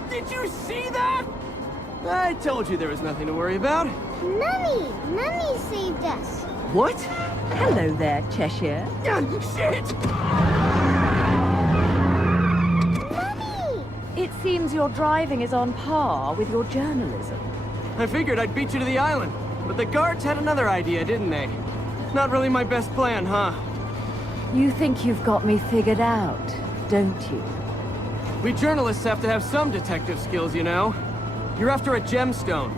Did you see that? I told you there was nothing to worry about. Mummy! Mummy saved us. What? Hello there, Cheshire. Shit! Mummy! It seems your driving is on par with your journalism. I figured I'd beat you to the island, but the guards had another idea, didn't they? Not really my best plan, huh? You think you've got me figured out, don't you? We journalists have to have some detective skills, you know. You're after a gemstone,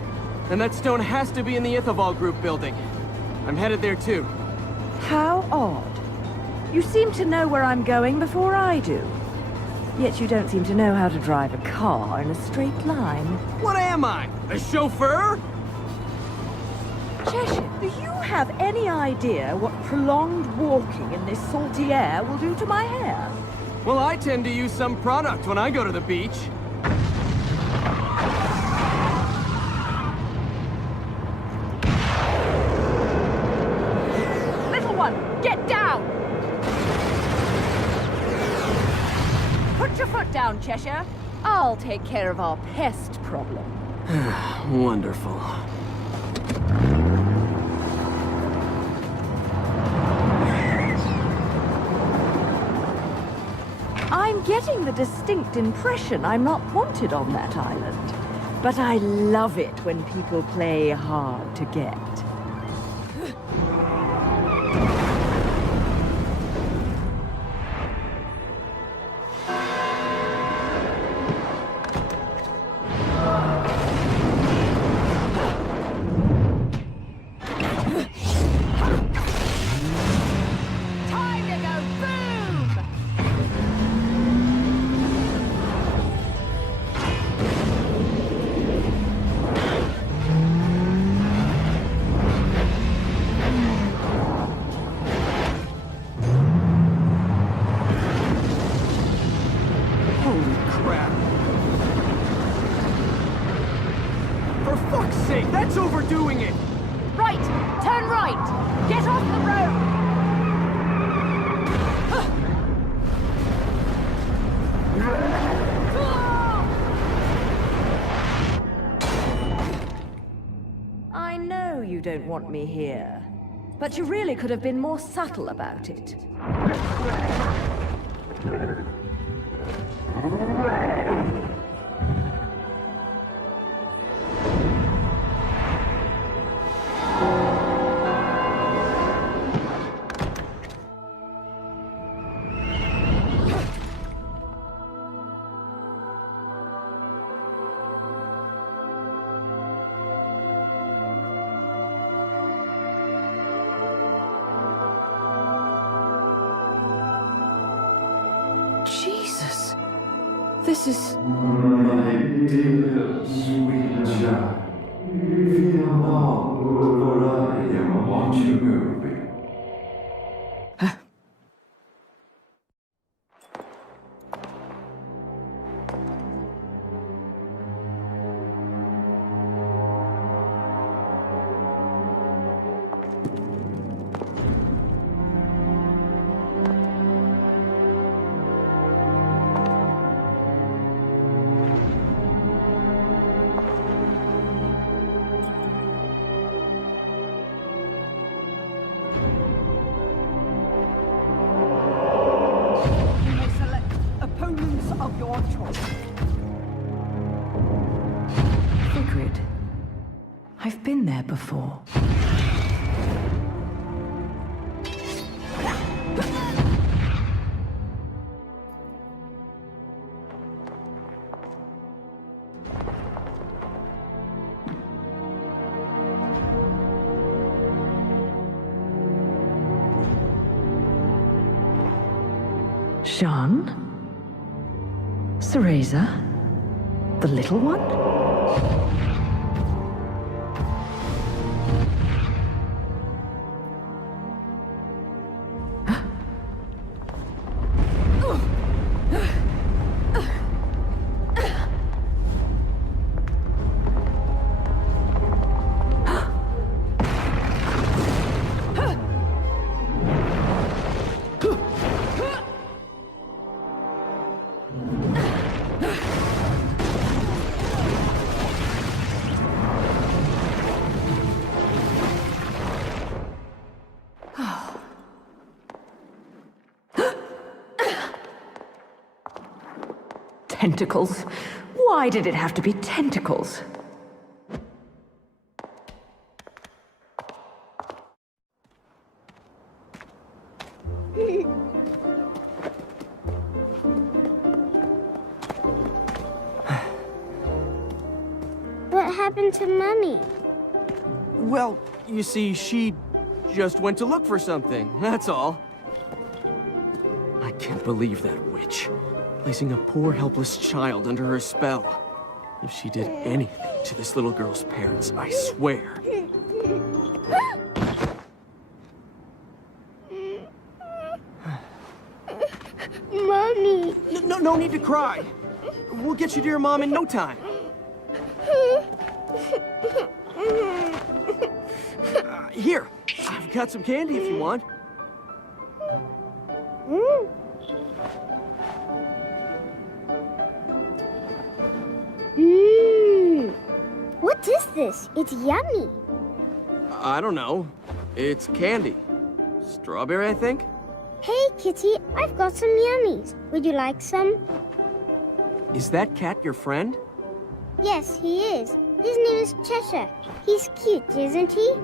and that stone has to be in the Ithaval Group building. I'm headed there too. How odd. You seem to know where I'm going before I do. Yet you don't seem to know how to drive a car in a straight line. What am I? A chauffeur? Cheshire, do you have any idea what prolonged walking in this salty air will do to my hair? Well, I tend to use some product when I go to the beach. Little one, Get down! Put your foot down, Cheshire. I'll take care of our pest problem. Wonderful. I'm getting the distinct impression I'm not wanted on that island. But I love it when people play hard to get. That's overdoing it! Right! Turn right! Get off the road! I know you don't want me here, but you really could have been more subtle about it. Jesus. This is... My dear, sweet child, fear not, for I am watching over you. Of your choice. Sigrid. I've been there before. Jean? Cereza? The little one? Tentacles? Why did it have to be tentacles? What happened to Mummy? Well, you see, she just went to look for something, that's all. I can't believe that witch. Placing a poor, helpless child under her spell. If she did anything to this little girl's parents, I swear. Mommy! No need to cry. We'll get you to your mom in no time. Here, I've got some candy if you want. What is this? It's yummy. I don't know. It's candy. Strawberry, I think? Hey, Kitty, I've got some yummies. Would you like some? Is that cat your friend? Yes, he is. His name is Cheshire. He's cute, isn't he?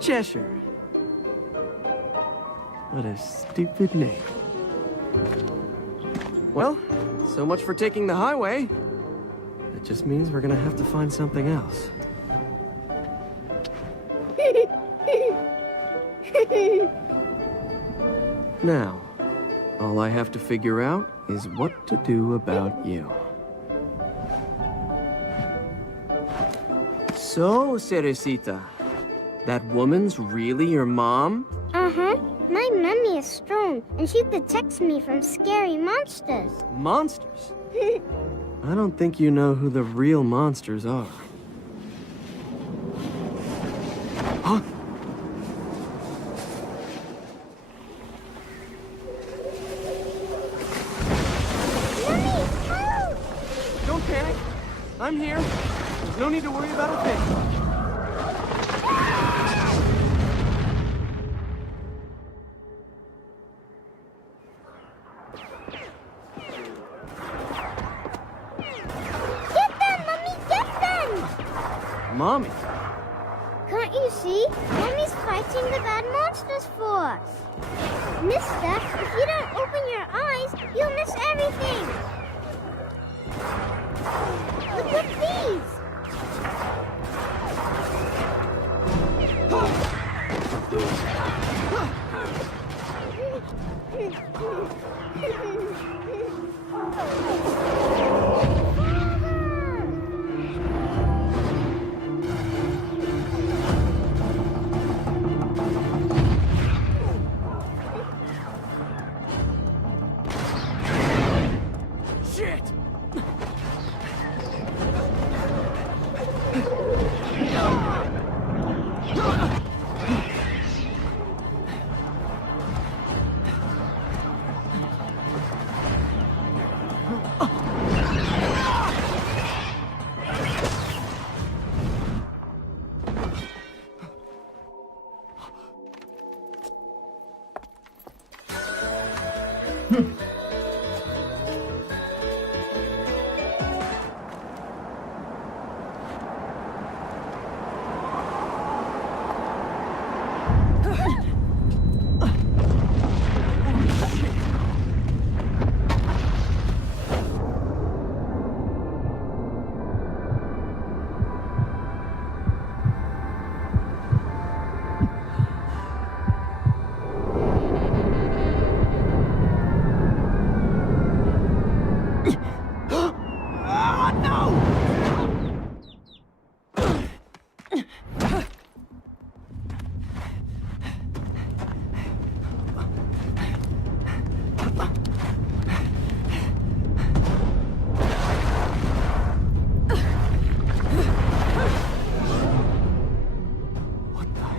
Cheshire. What a stupid name. Well, so much for taking the highway. That just means we're gonna have to find something else. Now, all I have to figure out is what to do about you. So, Cerecita, that woman's really your mom? Uh-huh. My mummy is strong, and she protects me from scary monsters. Monsters? I don't think you know who the real monsters are. Huh? Mummy, help! Don't panic. I'm here. There's no need to worry about a thing. Mommy? Can't you see? Mommy's fighting the bad monsters for us. Mister, if you don't open your eyes, you'll miss everything. Look at these.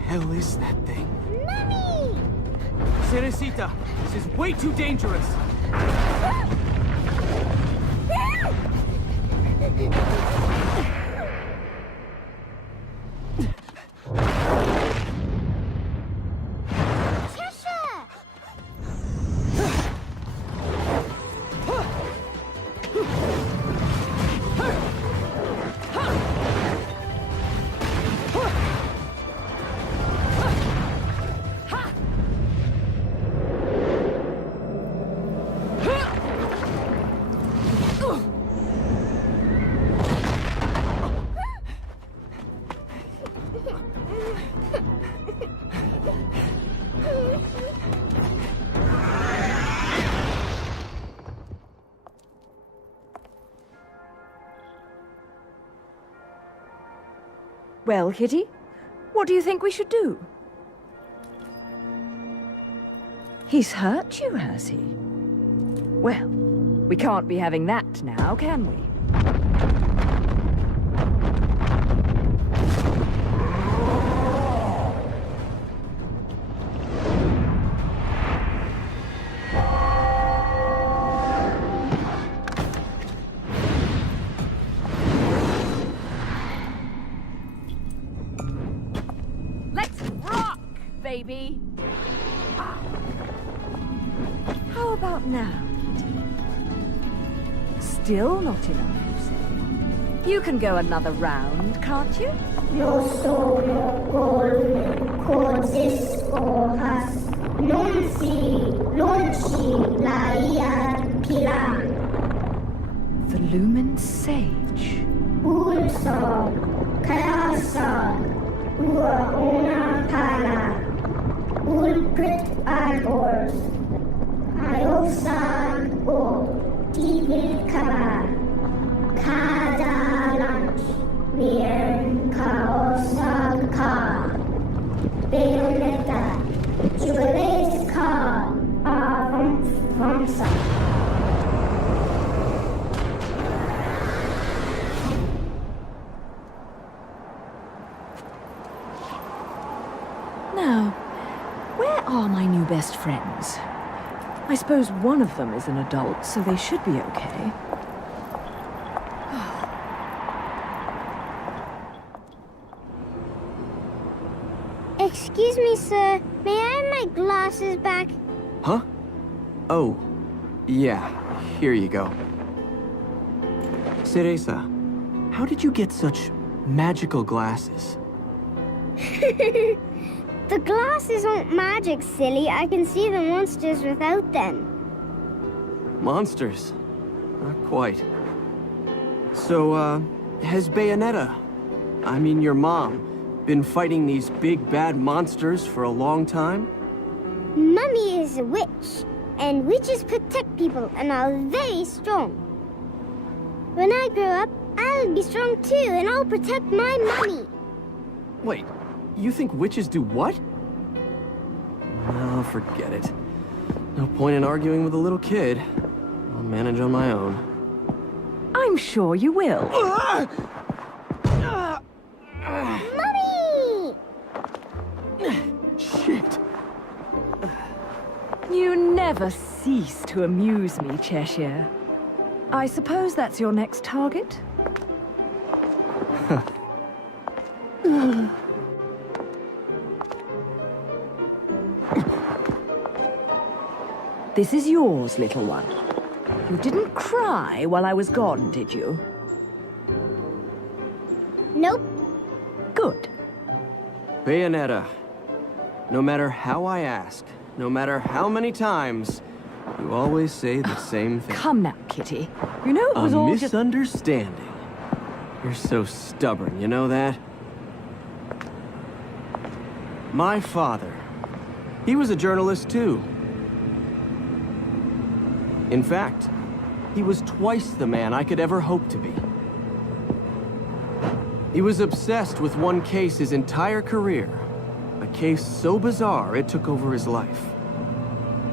Hell is that thing? Mummy! Cerecita, this is way too dangerous. Well, Kitty, what do you think we should do? He's hurt you, has he? Well, we can't be having that now, can we? baby. How about now, Kitty? Still not enough, you say? You can go another round, can't you? Lo solo col cosas hojas non si la pilar. The Lumen Sage. Ulso, casa, una pala, ulprit arbors, iosan o tivil kaba, kada lunch, mir kaosag ka, Bayonetta, jubilees ka, avanza. Now, where are my new best friends? I suppose one of them is an adult, so they should be okay. Excuse me, sir. May I have my glasses back? Huh? Oh, yeah. Here you go. Cereza, how did you get such magical glasses? The glasses aren't magic, silly. I can see the monsters without them. Monsters? Not quite. So, has Bayonetta, I mean your mom, been fighting these big bad monsters for a long time? Mummy is a witch, and witches protect people and are very strong. When I grow up, I'll be strong too, and I'll protect my mummy. Wait, you think witches do what? No, forget it. No point in arguing with a little kid. I'll manage on my own. I'm sure you will. Mummy! Shit. You never cease to amuse me, Cheshire. I suppose that's your next target? This is yours, little one. You didn't cry while I was gone, did you? Nope. Good. Bayonetta, no matter how I ask, no matter how many times, you always say the same thing. Come now, Kitty. You know it was all just... misunderstanding. You're so stubborn, you know that? My father, he was a journalist too. In fact, he was twice the man I could ever hope to be. He was obsessed with one case his entire career. A case so bizarre it took over his life.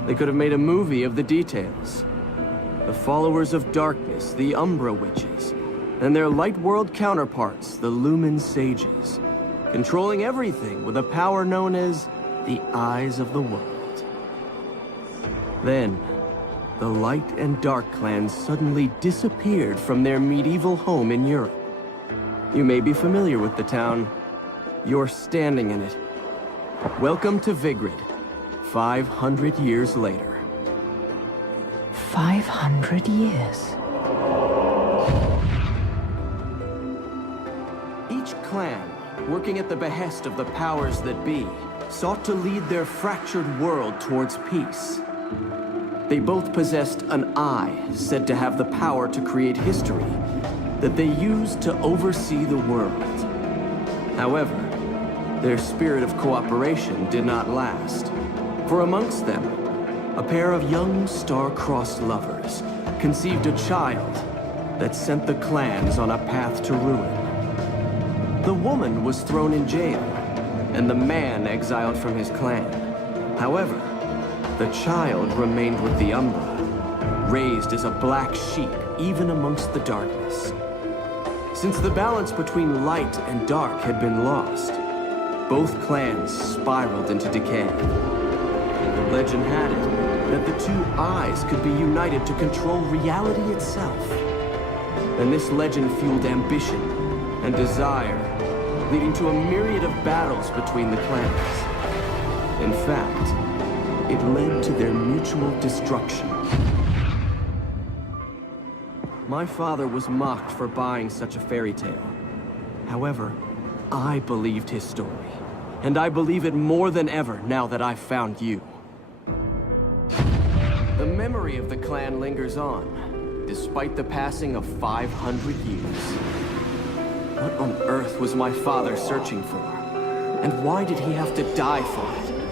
They could have made a movie of the details. The followers of darkness, the Umbra Witches, and their light world counterparts, the Lumen Sages, controlling everything with a power known as the Eyes of the World. Then, the Light and Dark clans suddenly disappeared from their medieval home in Europe. You may be familiar with the town. You're standing in it. Welcome to Vigrid, 500 years later. 500 years. Each clan, working at the behest of the powers that be, sought to lead their fractured world towards peace. They both possessed an eye said to have the power to create history that they used to oversee the world. However, their spirit of cooperation did not last. For amongst them, a pair of young star-crossed lovers conceived a child that sent the clans on a path to ruin. The woman was thrown in jail, and the man exiled from his clan. However, the child remained with the Umbra, raised as a black sheep even amongst the darkness. Since the balance between light and dark had been lost, both clans spiraled into decay. Legend had it that the two eyes could be united to control reality itself. And this legend fueled ambition and desire, leading to a myriad of battles between the clans. In fact, it led to their mutual destruction. My father was mocked for buying such a fairy tale. However, I believed his story. And I believe it more than ever now that I've found you. The memory of the clan lingers on, despite the passing of 500 years. What on earth was my father searching for? And why did he have to die for it?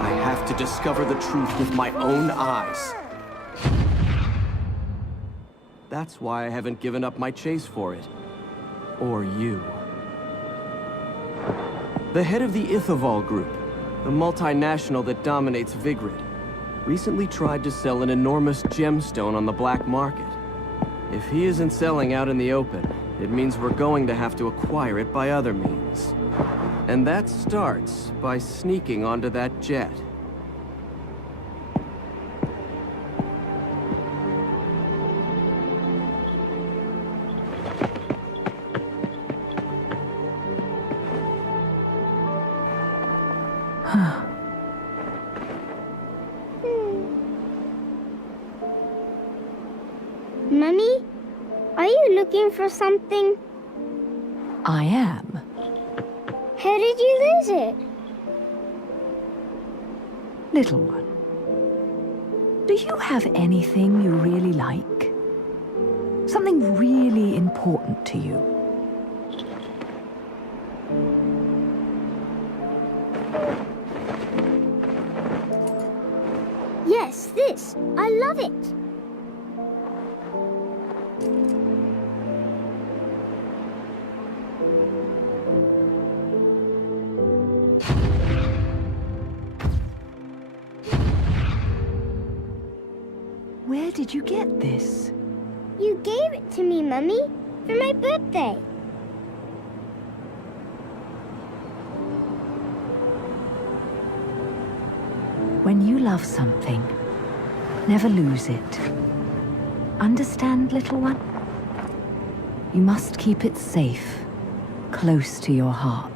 I have to discover the truth with my own eyes. That's why I haven't given up my chase for it. Or you. The head of the Ithaval Group, the multinational that dominates Vigrid, recently tried to sell an enormous gemstone on the black market. If he isn't selling out in the open, it means we're going to have to acquire it by other means. And that starts by sneaking onto that jet. Mummy, are you looking for something? I am. How did you lose it? Little one, do you have anything you really like? Something really important to you? Yes, this. I love it. Where did you get this? You gave it to me, Mummy, for my birthday. When you love something, never lose it. Understand, little one? You must keep it safe, close to your heart.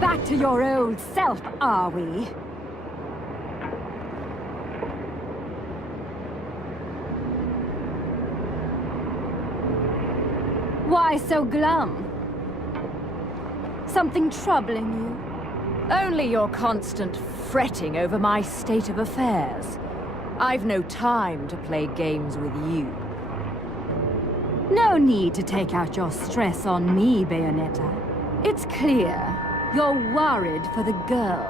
Back to your old self, are we? Why so glum? Something troubling you? Only your constant fretting over my state of affairs. I've no time to play games with you. No need to take out your stress on me, Bayonetta. It's clear you're worried for the girl.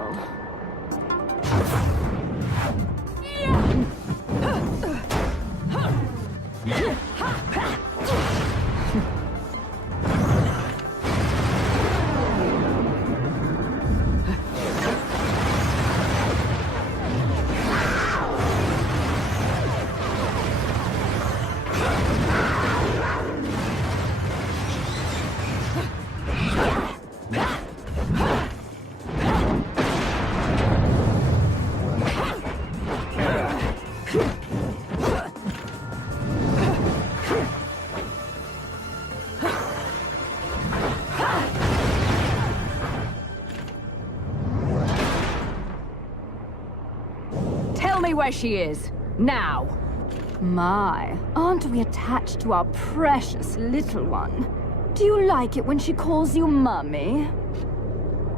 me where she is. Now. My, aren't we attached to our precious little one? Do you like it when she calls you Mummy?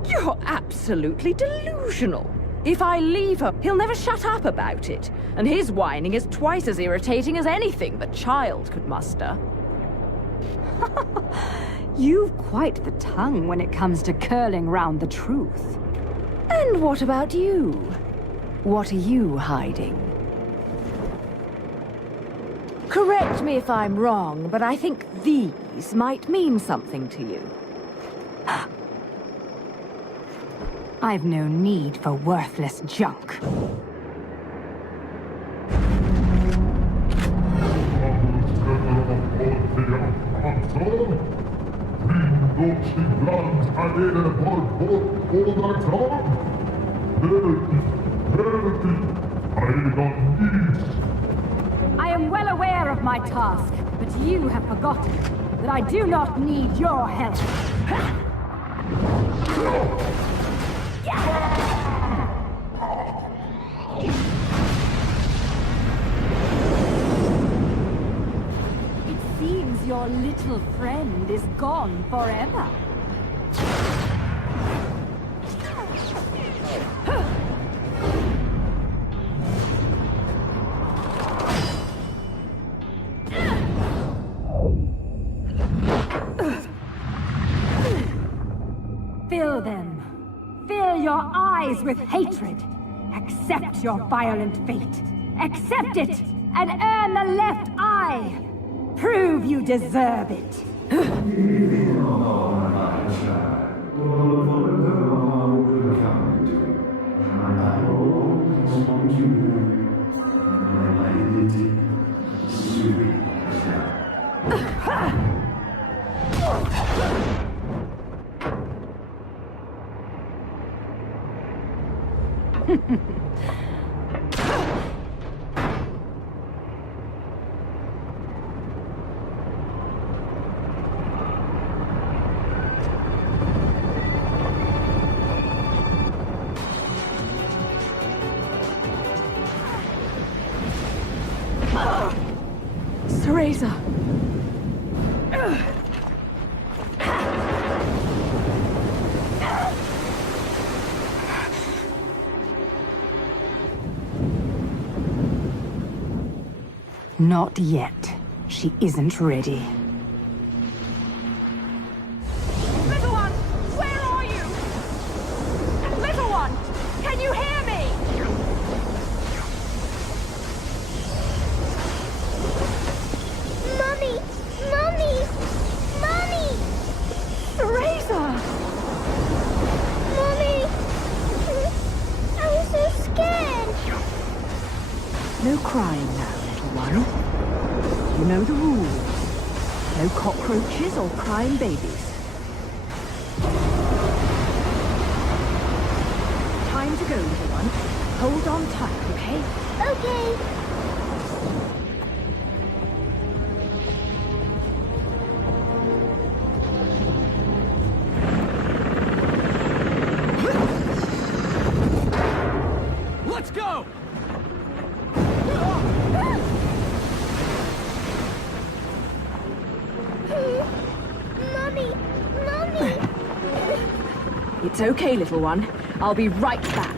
You're absolutely delusional. If I leave her, he'll never shut up about it. And his whining is twice as irritating as anything the child could muster. You've quite the tongue when it comes to curling round the truth. And what about you? What are you hiding? Correct me if I'm wrong, but I think these might mean something to you. I've no need for worthless junk. I am well aware of my task, but you have forgotten that I do not need your help. It seems your little friend is gone forever. Fill them. Fill your eyes with hatred. Accept your violent fate. Accept it, and earn the left eye. Prove you deserve it. Teresa! Not yet. She isn't ready. Little one! Where are you? Little one! Can you hear me? Mommy! Mommy! Mommy! Teresa! Mommy! I'm so scared! No crying now, little one. You know the rules. No cockroaches or crying babies. Time to go, little one. Hold on tight, okay? Okay. Let's go! Mommy! Mommy! It's okay, little one. I'll be right back.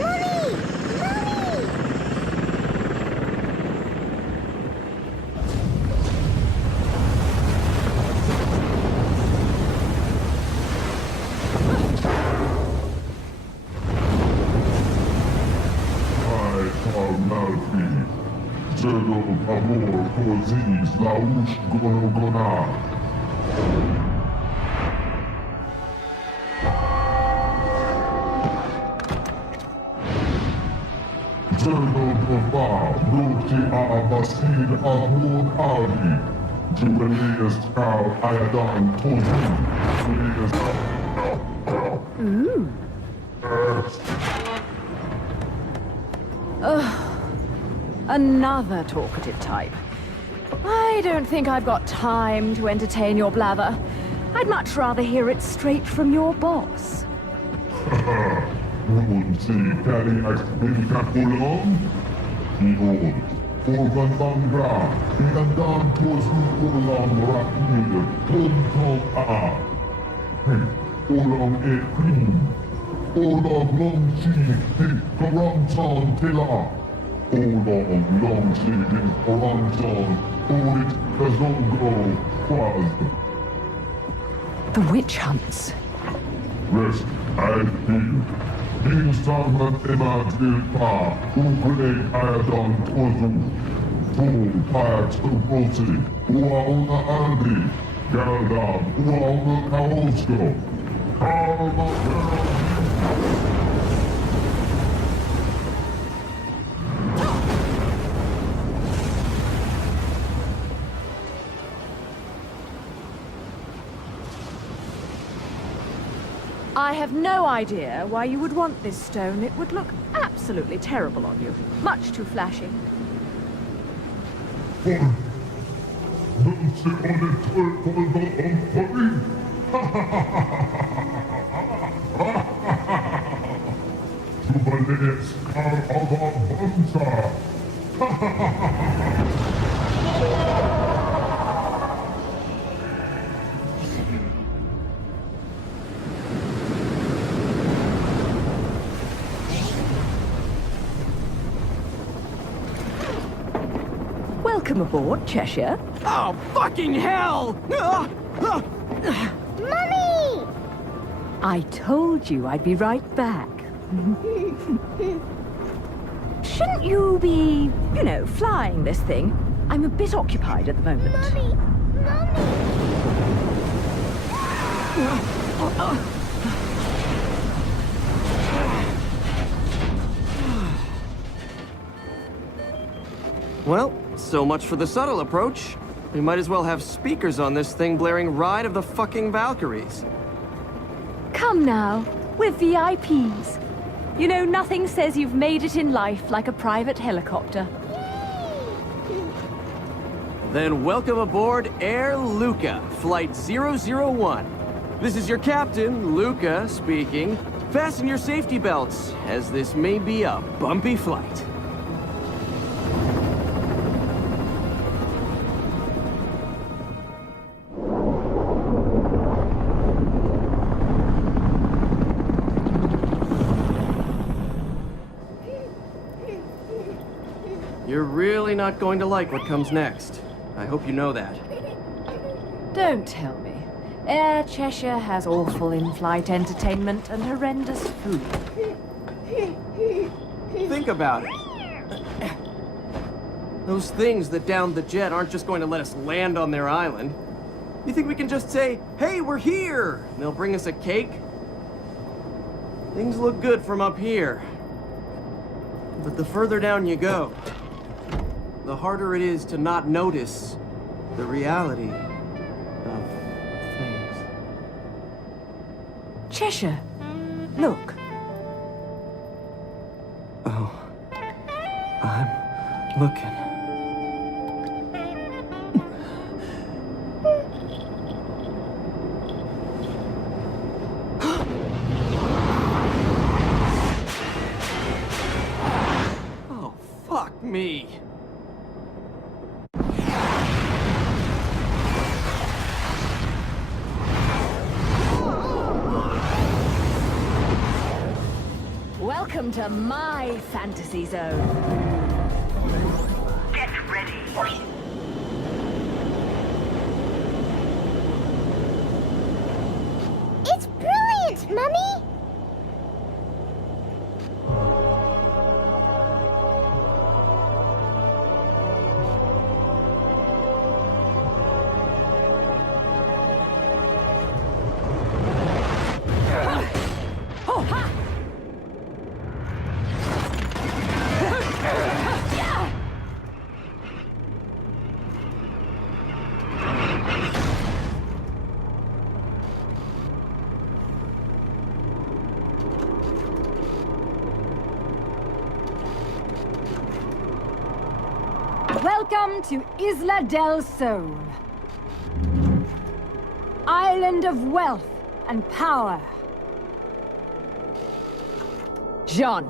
Mommy! Mommy! Tego amor pozis lausz gonogona. Tego dwa brukti a basin amor ali. Jubileus kau ayadan tozi. Jubileus Another talkative type. I don't think I've got time to entertain your blather. I'd much rather hear it straight from your boss. Namun si kari ay pinikakulong. Iyon, Orban Bra, pinandang tuos ulang raknil, tuntong a. Ulang e kring, ulang long si, karang san tila. Ulang long si, karang san, ulit kazongo, kwaz. The witch hunts. Rest, I feel. Instangan emadil pa, ukrig ayadon tozu. Tul payat uprosi, uauna aldi. Galdam, uauna kaosko. Kalma I have no idea why you would want this stone. It would look absolutely terrible on you. Much too flashy. Welcome aboard, Cheshire. Oh, fucking hell! Mummy! I told you I'd be right back. Shouldn't you be, you know, flying this thing? I'm a bit occupied at the moment. Mummy! Well, so much for the subtle approach. We might as well have speakers on this thing blaring Ride of the fucking Valkyries. Come now, we're VIPs. You know, nothing says you've made it in life like a private helicopter. Then welcome aboard Air Luca, Flight 001. This is your captain, Luca, speaking. Fasten your safety belts, as this may be a bumpy flight. You're really not going to like what comes next. I hope you know that. Don't tell me. Air Cheshire has awful in-flight entertainment and horrendous food. Think about it. Those things that downed the jet aren't just going to let us land on their island. You think we can just say, "Hey, we're here!" and they'll bring us a cake? Things look good from up here. But the further down you go, the harder it is to not notice the reality of things. Cheshire, look. Oh, I'm looking. Oh, fuck me. Welcome to my fantasy zone. Get ready. It's brilliant, Mummy! Oh, ha! Welcome to Isla del Sol. Island of wealth and power. John!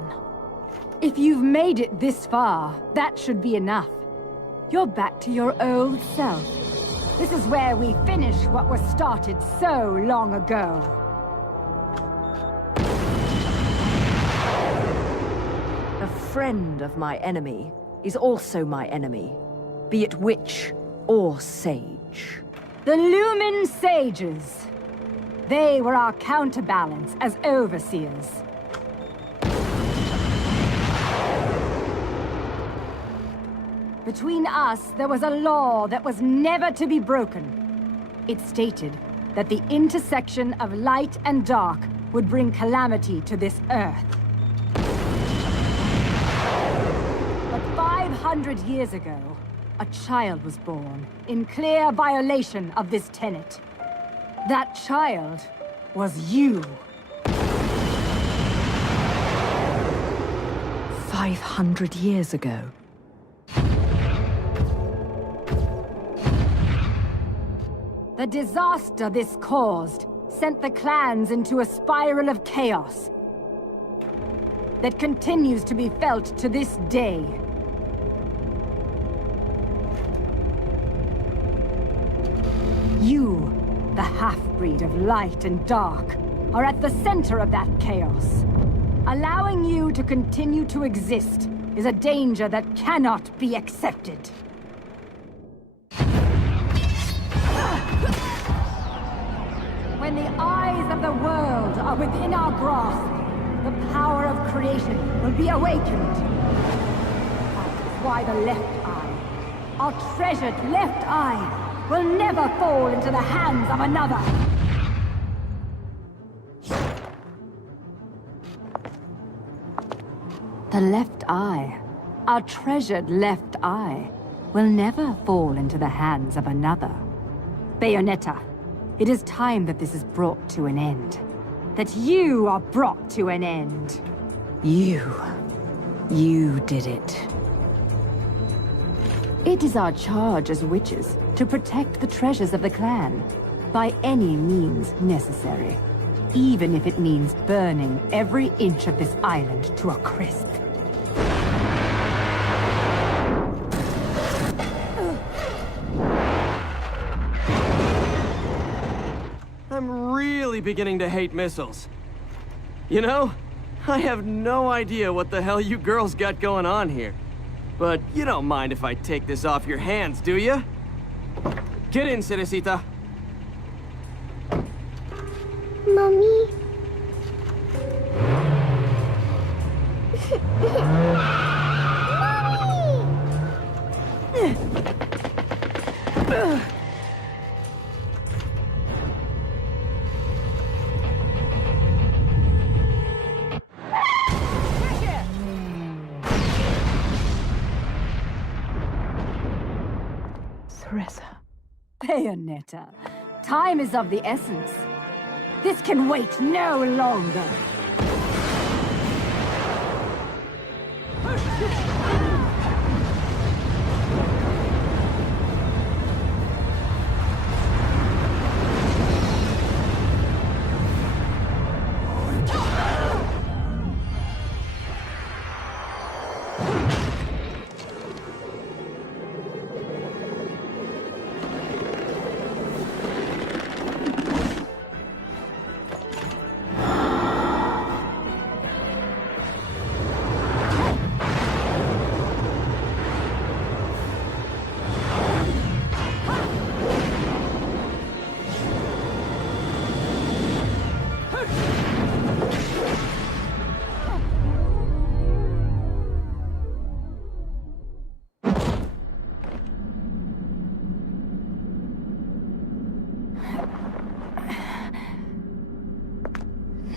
If you've made it this far, that should be enough. You're back to your old self. This is where we finish what was started so long ago. A friend of my enemy is also my enemy, be it witch or sage. The Lumen Sages. They were our counterbalance as overseers. Between us, there was a law that was never to be broken. It stated that the intersection of light and dark would bring calamity to this Earth. But 500 years ago, a child was born in clear violation of this tenet. That child was you. 500 years ago. The disaster this caused sent the clans into a spiral of chaos that continues to be felt to this day. You, the half-breed of light and dark, are at the center of that chaos. Allowing you to continue to exist is a danger that cannot be accepted. When the eyes of the world are within our grasp, the power of creation will be awakened. That is why the left eye, our treasured left eye, will never fall into the hands of another. The left eye, our treasured left eye, will never fall into the hands of another. Bayonetta, it is time that this is brought to an end. That you are brought to an end. You did it. It is our charge as witches to protect the treasures of the clan, by any means necessary. Even if it means burning every inch of this island to a crisp. I'm really beginning to hate missiles. You know, I have no idea what the hell you girls got going on here. But you don't mind if I take this off your hands, do you? Get in, Cerecita. Mommy? Bayonetta, time is of the essence. This can wait no longer.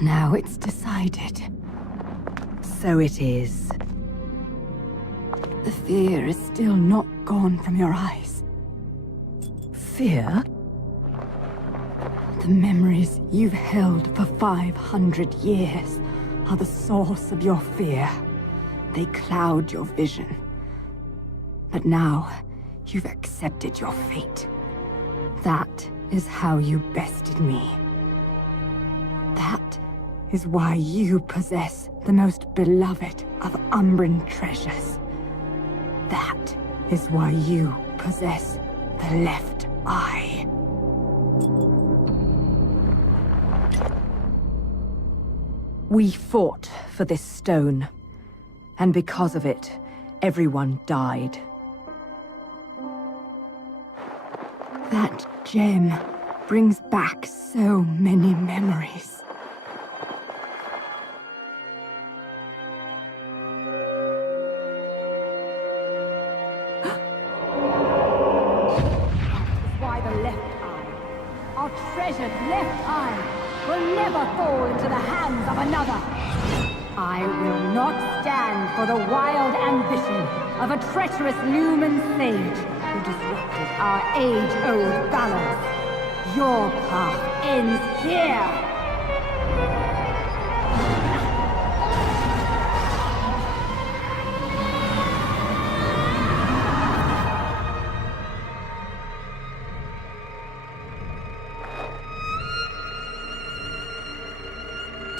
Now it's decided. So it is. The fear is still not gone from your eyes. Fear? The memories you've held for 500 years are the source of your fear. They cloud your vision. But now, you've accepted your fate. That is how you bested me. That is why you possess the most beloved of Umbran treasures. That is why you possess the left eye. We fought for this stone, and because of it, everyone died. That gem brings back so many memories. Why the left eye, our treasured left eye, will never fall into the hands of another. I will not stand for the wild ambition of a treacherous Lumen sage who disrupted our age-old balance. Your path ends here!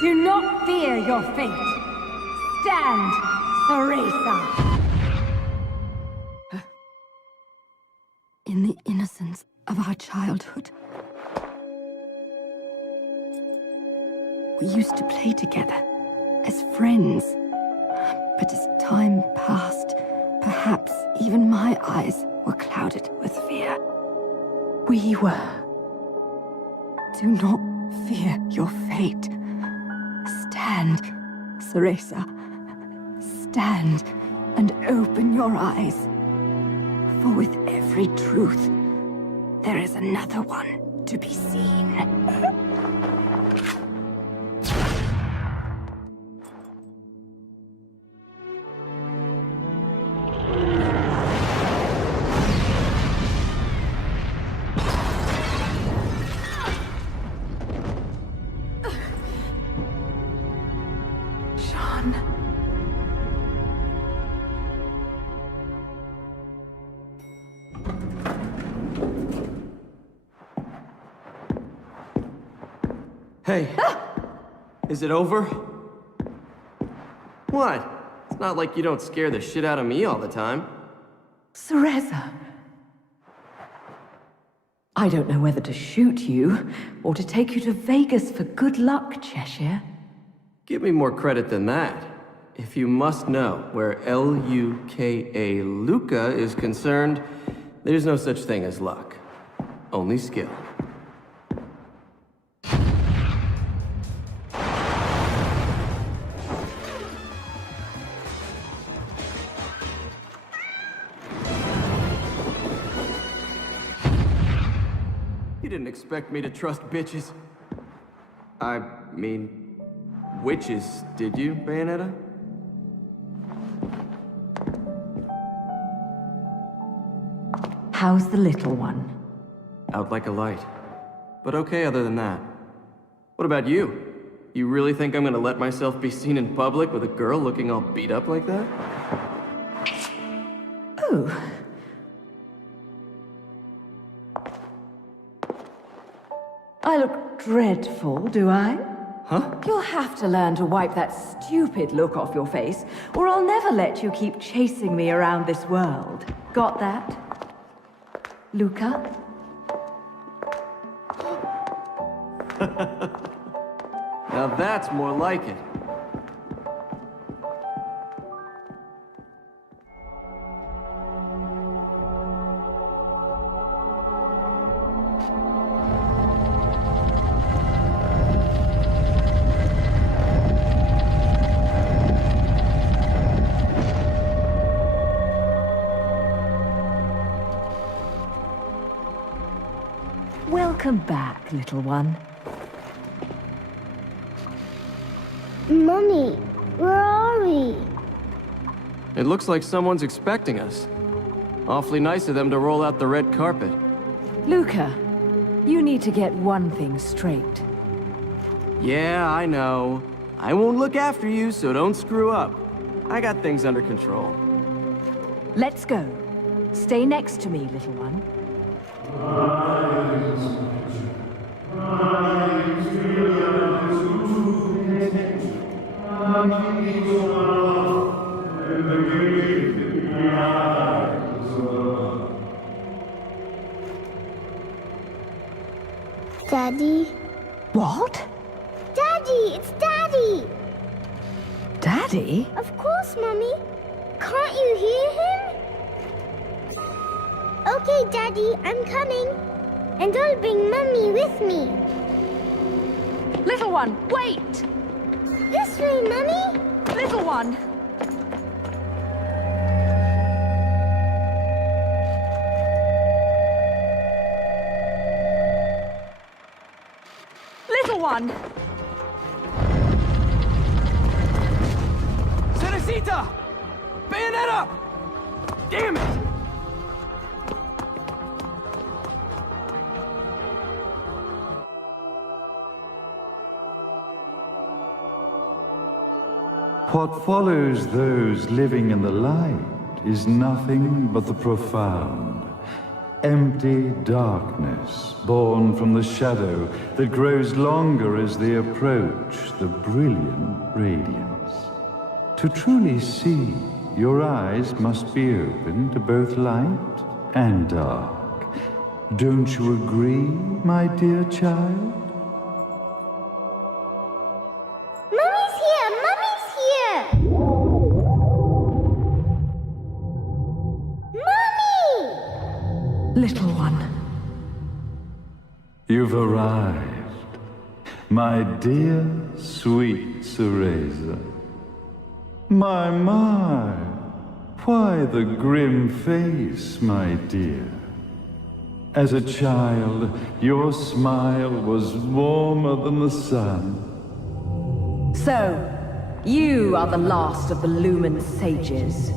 Do not fear your fate. Stand, Theresa. In the innocence of our childhood, we used to play together as friends. But as time passed, perhaps even my eyes were clouded with fear. We were. Do not fear your fate. Stand, Theresa. Stand and open your eyes. For with every truth, there is another one to be seen. Hey, is it over? What? It's not like you don't scare the shit out of me all the time. Theresa. I don't know whether to shoot you, or to take you to Vegas for good luck, Cheshire. Give me more credit than that. If you must know, where L-U-K-A Luca is concerned, there's no such thing as luck. Only skill. You didn't expect me to trust bitches. I mean, witches, did you, Bayonetta? How's the little one? Out like a light. But okay other than that. What about you? You really think I'm gonna let myself be seen in public with a girl looking all beat up like that? Oh. I look dreadful, do I? Huh? You'll have to learn to wipe that stupid look off your face, or I'll never let you keep chasing me around this world. Got that? Luca? Now that's more like it. Welcome back, little one. Mummy, where are we? It looks like someone's expecting us. Awfully nice of them to roll out the red carpet. Luca, you need to get one thing straight. Yeah, I know. I won't look after you, so don't screw up. I got things under control. Let's go. Stay next to me, little one. Daddy. What? Daddy! It's Daddy! Daddy? Of course, Mummy. Can't you hear him? Okay, Daddy, I'm coming. And I'll bring Mummy with me. Little one, wait! This way, Mummy. Little one! Little one! Cerecita! Bayonetta! Damn it! What follows those living in the light is nothing but the profound, empty darkness born from the shadow that grows longer as they approach the brilliant radiance. To truly see, your eyes must be open to both light and dark. Don't you agree, my dear child? Mummy's here! Mummy's here! Mummy! Little one. You've arrived, my dear, sweet Cereza. My, why the grim face, my dear? As a child, your smile was warmer than the sun. So, you are the last of the Lumen sages.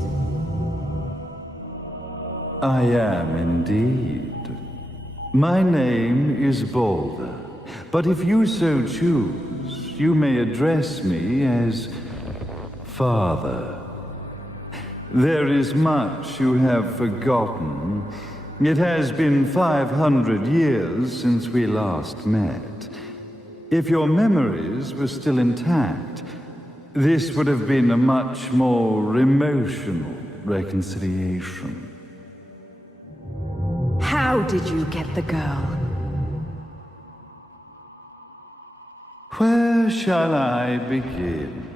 I am indeed. My name is Balder, but if you so choose, you may address me as Father. There is much you have forgotten. It has been 500 years since we last met. If your memories were still intact, this would have been a much more emotional reconciliation. How did you get the girl? Where shall I begin?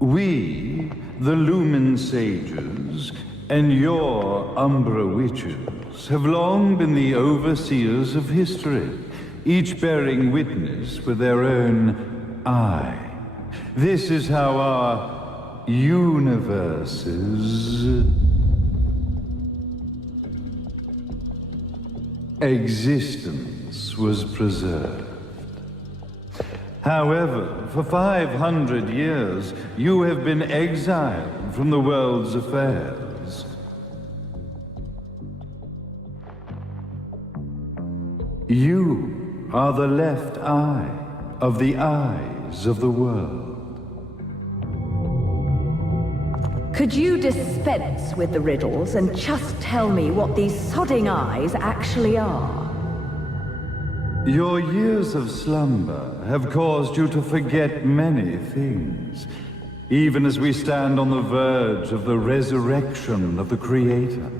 We, the Lumen Sages, and your Umbra Witches, have long been the overseers of history, each bearing witness with their own eye. This is how our universe's existence was preserved. However, for 500 years, you have been exiled from the world's affairs. You are the left eye of the eyes of the world. Could you dispense with the riddles and just tell me what these sodding eyes actually are? Your years of slumber have caused you to forget many things, even as we stand on the verge of the resurrection of the Creator.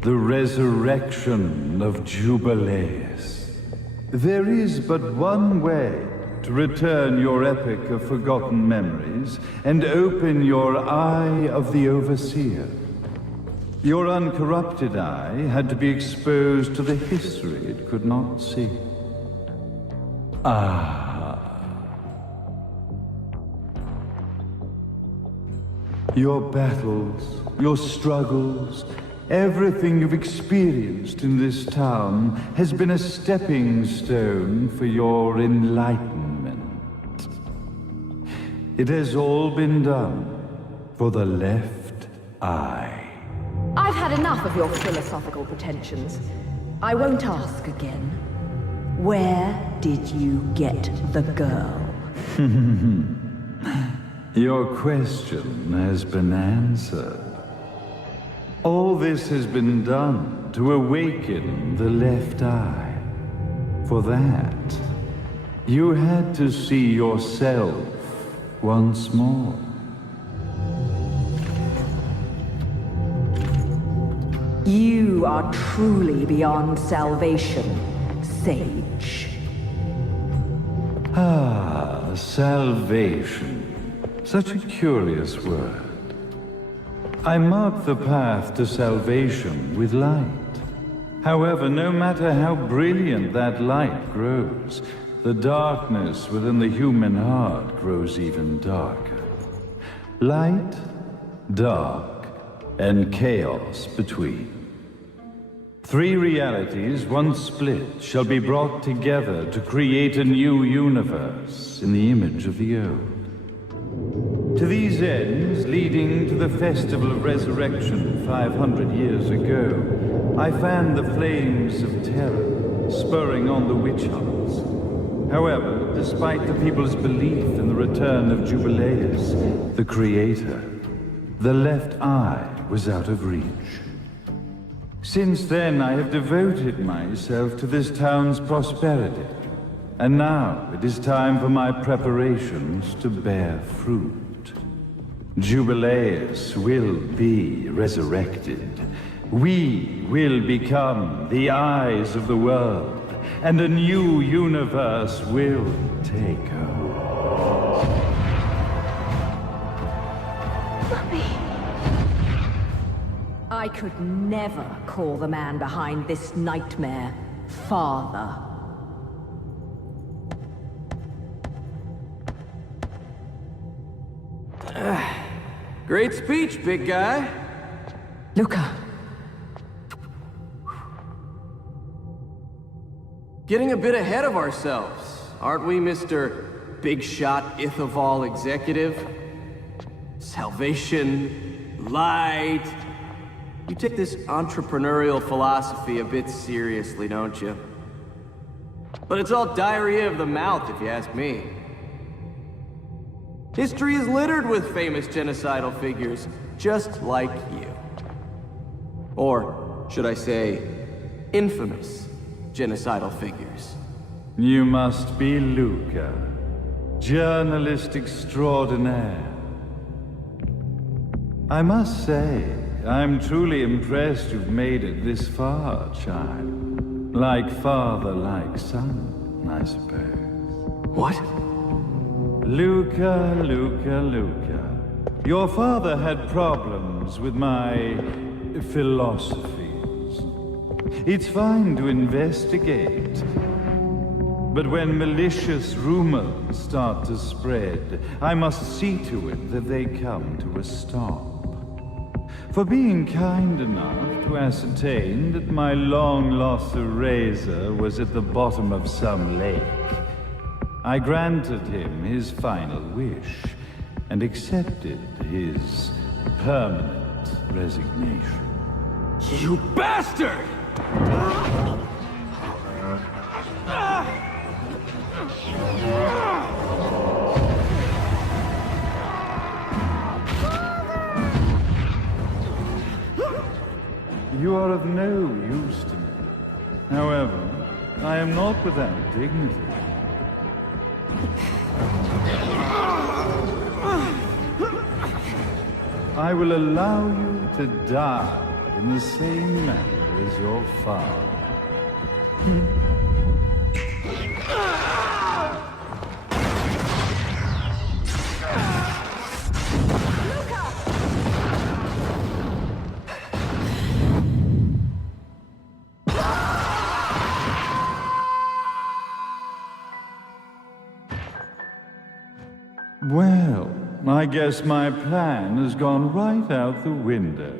The resurrection of Jubileus. There is but one way to return your epic of forgotten memories and open your eye of the Overseer. Your uncorrupted eye had to be exposed to the history it could not see. Your battles, your struggles, everything you've experienced in this town has been a stepping stone for your enlightenment. It has all been done for the left eye. I've had enough of your philosophical pretensions. I won't ask again. Where did you get the girl? Your question has been answered. All this has been done to awaken the left eye. For that, you had to see yourself once more. You are truly beyond salvation, sage. Ah, salvation. Such a curious word. I mark the path to salvation with light. However, no matter how brilliant that light grows, the darkness within the human heart grows even darker. Light, dark, and chaos between. Three realities, once split, shall be brought together to create a new universe in the image of the old. To these ends, leading to the Festival of Resurrection 500 years ago, I fanned the flames of terror, spurring on the witch hunts. However, despite the people's belief in the return of Jubileus, the Creator, the left eye was out of reach. Since then, I have devoted myself to this town's prosperity, and now it is time for my preparations to bear fruit. Jubileus will be resurrected. We will become the eyes of the world, and a new universe will take hold. Mummy! I could never call the man behind this nightmare father. Great speech, big guy. Luca. Getting a bit ahead of ourselves, aren't we, Mr. Big Shot Ithaval Executive? Salvation, light. You take this entrepreneurial philosophy a bit seriously, don't you? But it's all diarrhea of the mouth, if you ask me. History is littered with famous genocidal figures, just like you. Or, should I say, infamous genocidal figures. You must be Luca, journalist extraordinaire. I must say, I'm truly impressed you've made it this far, child. Like father, like son, I suppose. What? Luca, Luca, Luca. Your father had problems with my philosophies. It's fine to investigate, but when malicious rumors start to spread, I must see to it that they come to a stop. For being kind enough to ascertain that my long-lost eraser was at the bottom of some lake, I granted him his final wish and accepted his permanent resignation. You bastard! You are of no use to me. However, I am not without dignity. I will allow you to die in the same manner as your father. Well, I guess my plan has gone right out the window.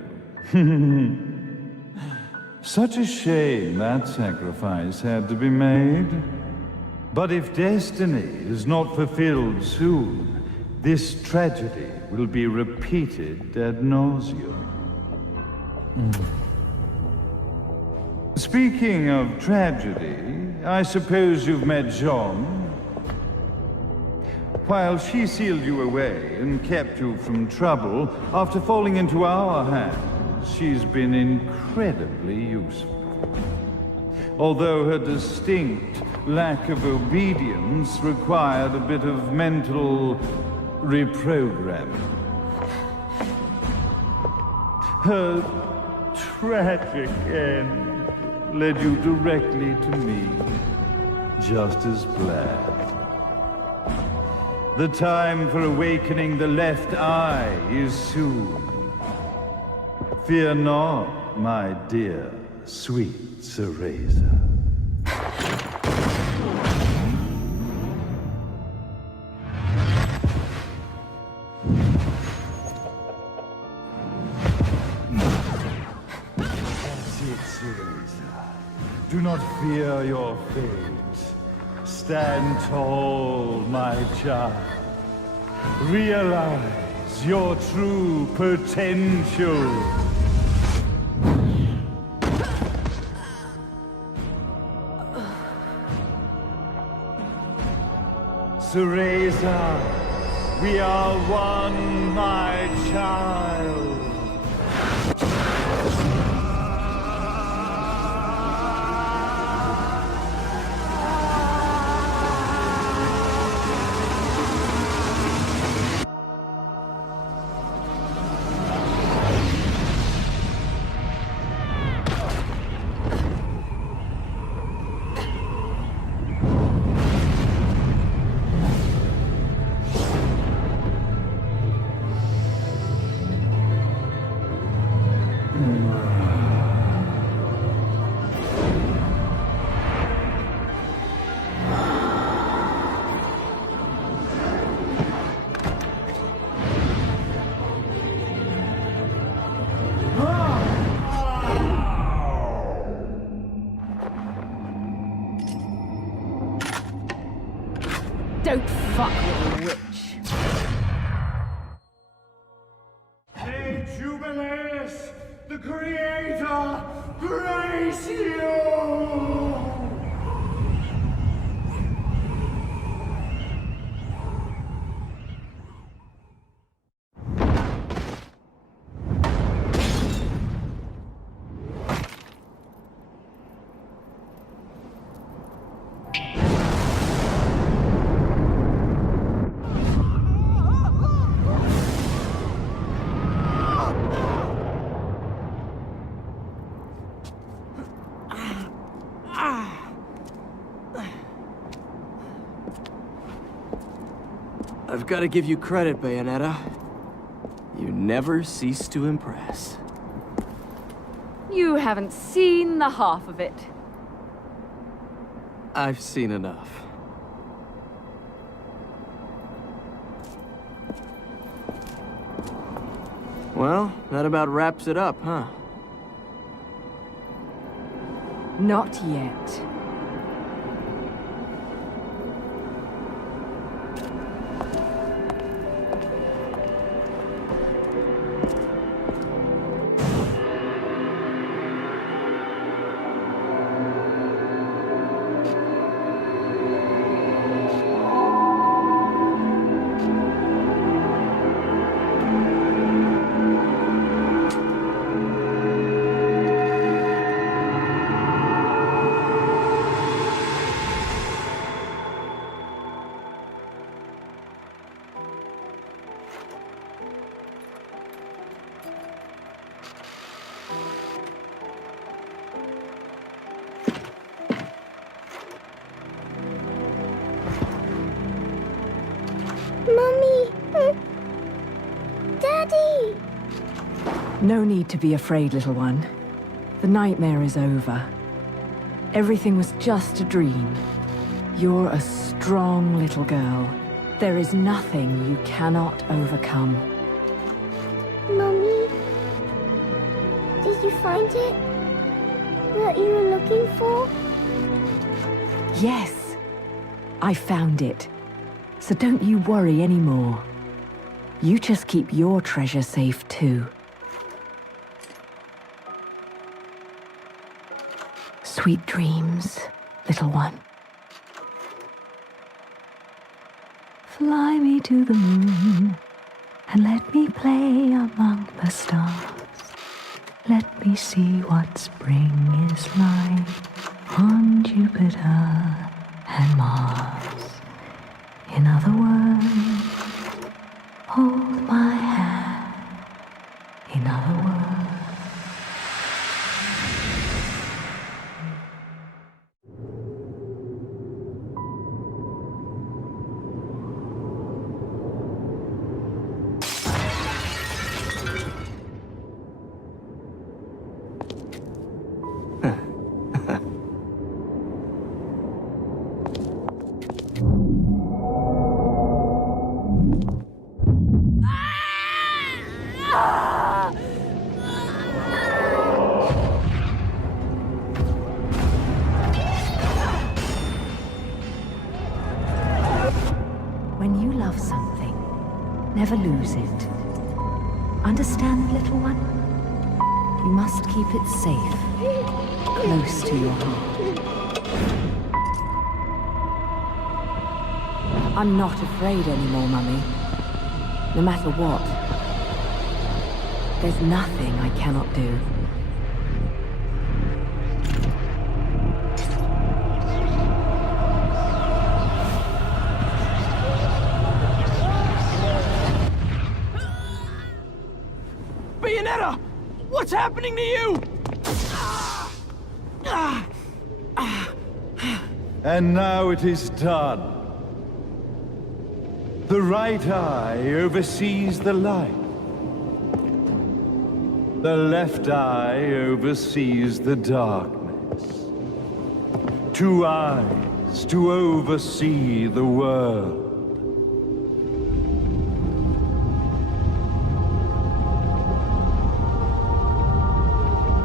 Such a shame that sacrifice had to be made. But if destiny is not fulfilled soon, this tragedy will be repeated ad nauseum. Speaking of tragedy, I suppose you've met Jean. While she sealed you away and kept you from trouble, after falling into our hands, she's been incredibly useful. Although her distinct lack of obedience required a bit of mental reprogramming. Her tragic end led you directly to me, just as planned. The time for awakening the left eye is soon. Fear not, my dear, sweet Cereza. Do not fear your fate. Stand tall, my child. Realize your true potential. Cereza, we are one, my child. Don't fuck with a witch. May Jubileus, the Creator, grace you! I've got to give you credit, Bayonetta. You never cease to impress. You haven't seen the half of it. I've seen enough. Well, that about wraps it up, huh? Not yet. Mommy! Daddy! No need to be afraid, little one. The nightmare is over. Everything was just a dream. You're a strong little girl. There is nothing you cannot overcome. Mommy? Did you find it? What you were looking for? Yes, I found it. So don't you worry anymore. You just keep your treasure safe too. Sweet dreams, little one. Fly me to the moon and let me play among the stars. Let me see what spring is like on Jupiter and Mars. In other words, hold my hand. In other words, Never lose it. Understand, little one? You must keep it safe, close to your heart. I'm not afraid anymore, Mummy. No matter what. There's nothing I cannot do. Bayonetta! What's happening to you? And now it is done. The right eye oversees the light. The left eye oversees the darkness. 2 eyes to oversee the world.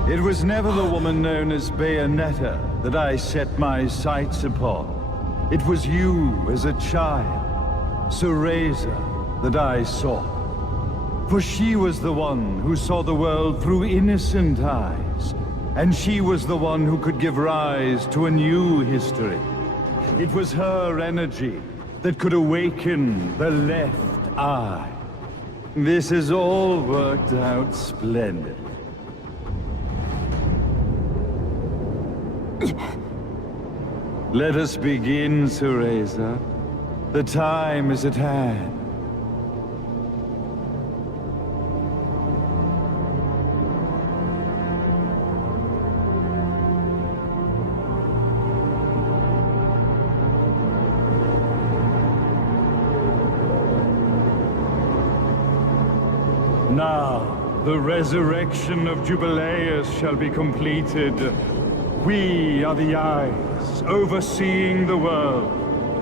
It was never the woman known as Bayonetta that I set my sights upon. It was you as a child, Cereza, that I sought. For she was the one who saw the world through innocent eyes, and she was the one who could give rise to a new history. It was her energy that could awaken the left eye. This has all worked out splendidly. Let us begin, Cereza. The time is at hand. Now, the resurrection of Jubileus shall be completed. We are the eyes, overseeing the world.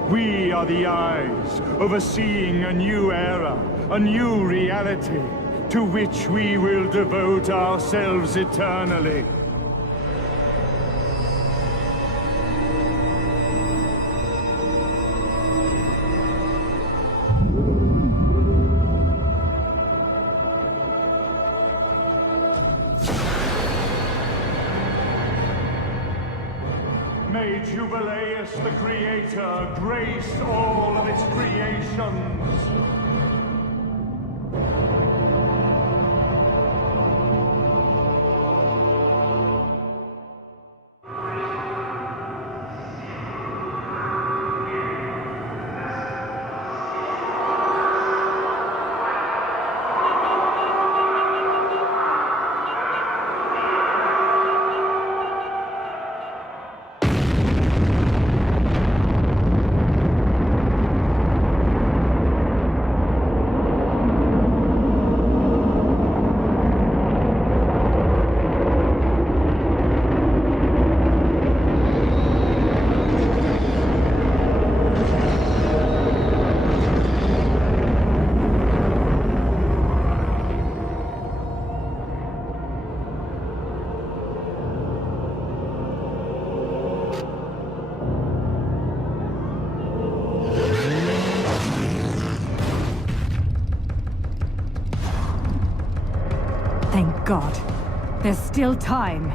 We are the eyes, overseeing a new era, a new reality, to which we will devote ourselves eternally. May Jubileus the Creator grace all of its creations. Thank God. There's still time.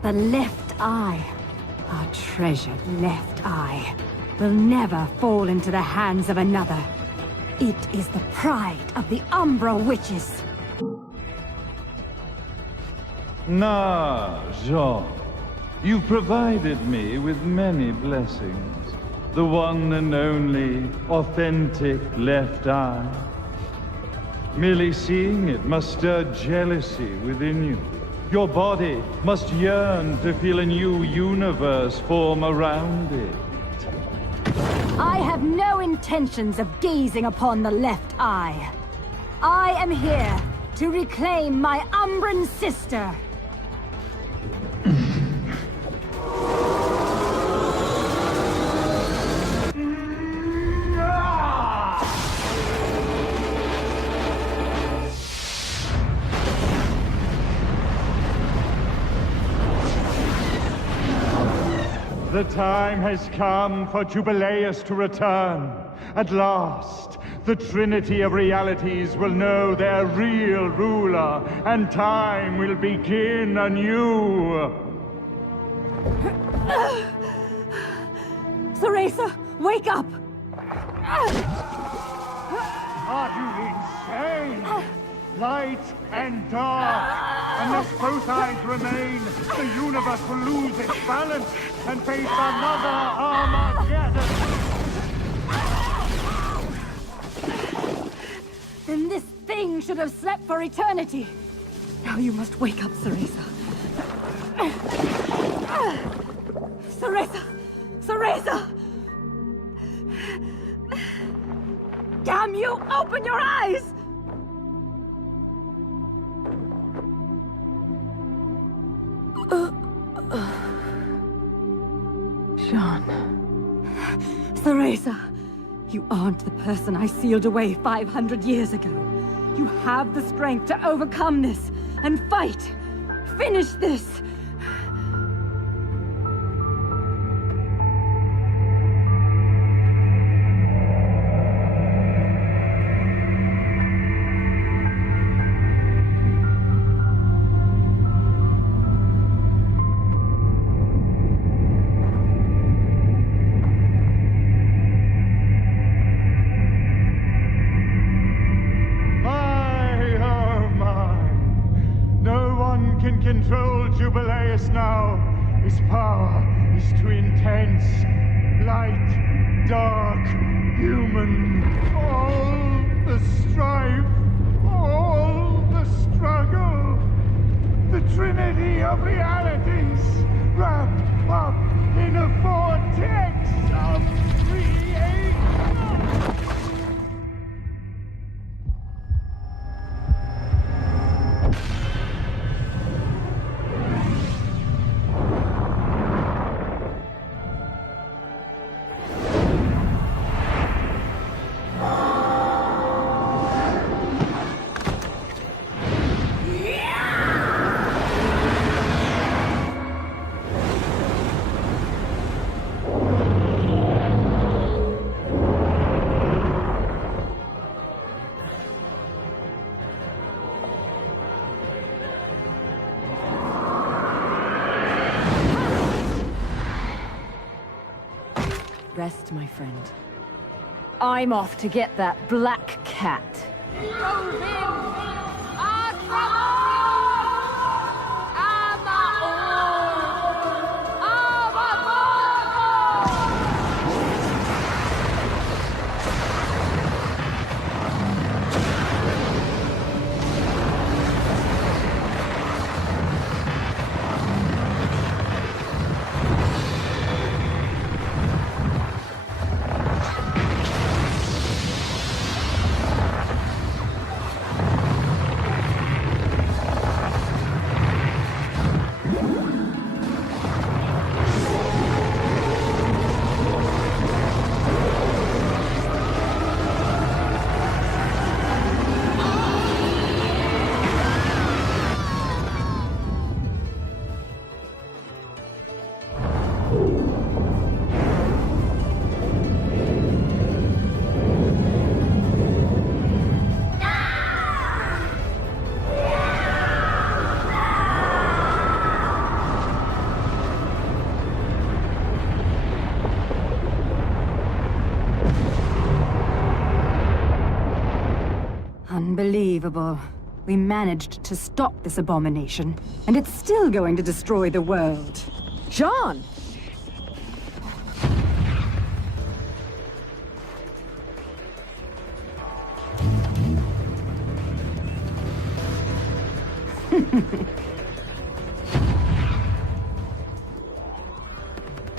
The left eye, our treasured left eye, will never fall into the hands of another. It is the pride of the Umbra Witches. Nah, Jean. You've provided me with many blessings. The one and only authentic left eye. Merely seeing it must stir jealousy within you. Your body must yearn to feel a new universe form around it. I have no intentions of gazing upon the left eye. I am here to reclaim my Umbran sister. The time has come for Jubileus to return. At last, the Trinity of Realities will know their real ruler, and time will begin anew. Cereza, wake up! Are you insane? Light and dark. Unless both eyes remain, the universe will lose its balance and face another Armageddon. Then this thing should have slept for eternity. Now you must wake up, Cereza. Cereza! Cereza! Damn you! Open your eyes! Jean. Cereza, you aren't the person I sealed away 500 years ago. You have the strength to overcome this and fight. Finish this! Control Jubileus now. His power is too intense. Light, dark, human. All the strife, all the struggle. The Trinity of Realities, wrapped up in a vortex of creation. Rest, my friend. I'm off to get that black cat. Unbelievable. We managed to stop this abomination, and it's still going to destroy the world. Jean!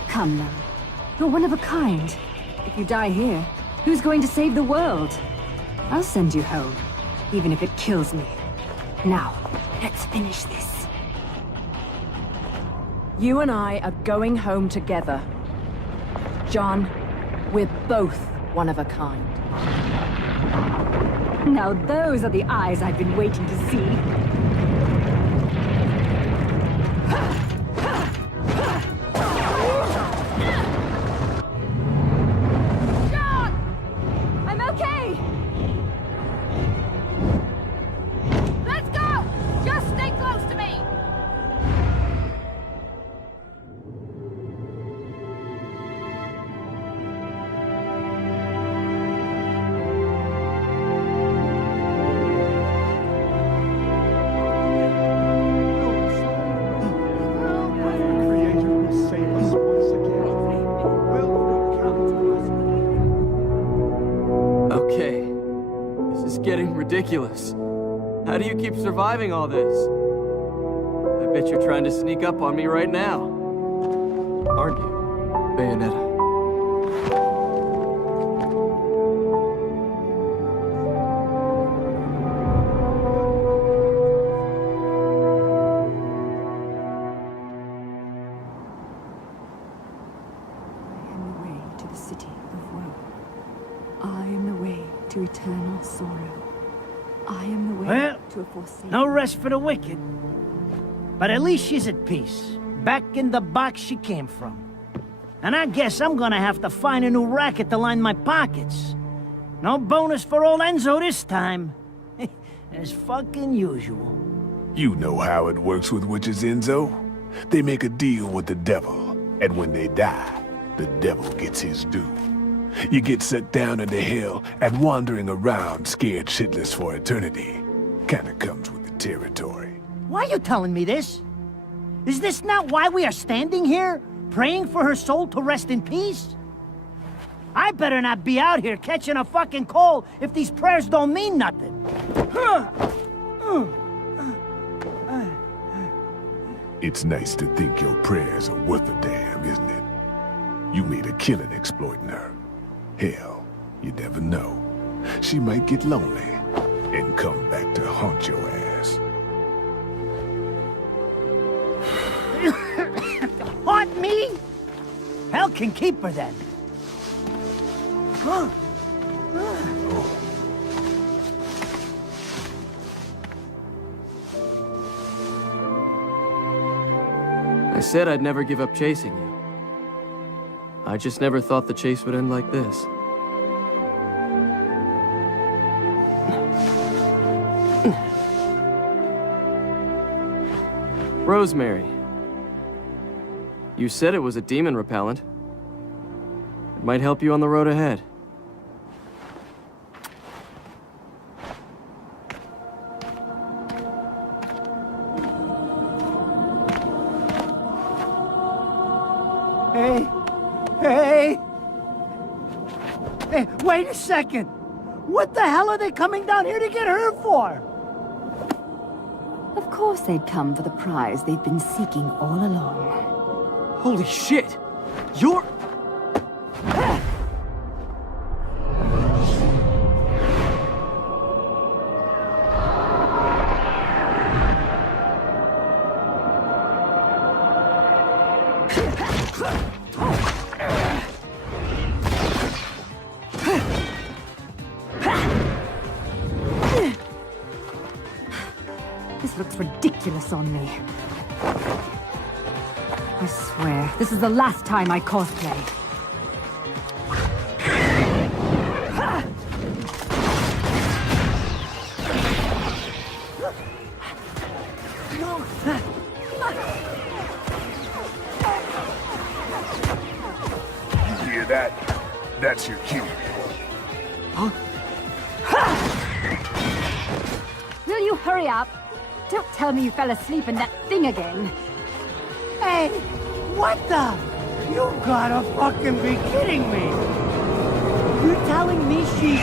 Come now. You're one of a kind. If you die here, who's going to save the world? I'll send you home, even if it kills me. Now, let's finish this. You and I are going home together. John, we're both one of a kind. Now those are the eyes I've been waiting to see. John! I'm okay! Let's go! Just stay close to me! Okay. This is getting ridiculous. How do you keep surviving all this? I bet you're trying to sneak up on me right now. Aren't you, Bayonetta? I am the way to the city of woe. I am the way to eternal sorrow. I am the way Well, to a forsaken... no rest for the wicked. But at least she's at peace, back in the box she came from. And I guess I'm gonna have to find a new racket to line my pockets. No bonus for old Enzo this time. As fucking usual. You know how it works with witches, Enzo. They make a deal with the devil, and when they die, the devil gets his due. You get set down into hell and wandering around scared shitless for eternity. Kinda comes with the territory. Why are you telling me this? Is this not why we are standing here? Praying for her soul to rest in peace? I better not be out here catching a fucking cold if these prayers don't mean nothing. It's nice to think your prayers are worth a damn, isn't it? You made a killing exploiting her. Hell, you never know. She might get lonely and come back to haunt your ass. Haunt me? Hell can keep her then. I said I'd never give up chasing you. I just never thought the chase would end like this. Rosemary. You said it was a demon repellent. It might help you on the road ahead. Hey, wait a second! What the hell are they coming down here to get her for? Of course they'd come for the prize they've been seeking all along. Holy shit! You're... This looks ridiculous on me. I swear, this is the last time I cosplay. You hear that? That's your cue. Will you hurry up? Don't tell me you fell asleep in that thing again. Hey, what the? You gotta fucking be kidding me! You telling me she's...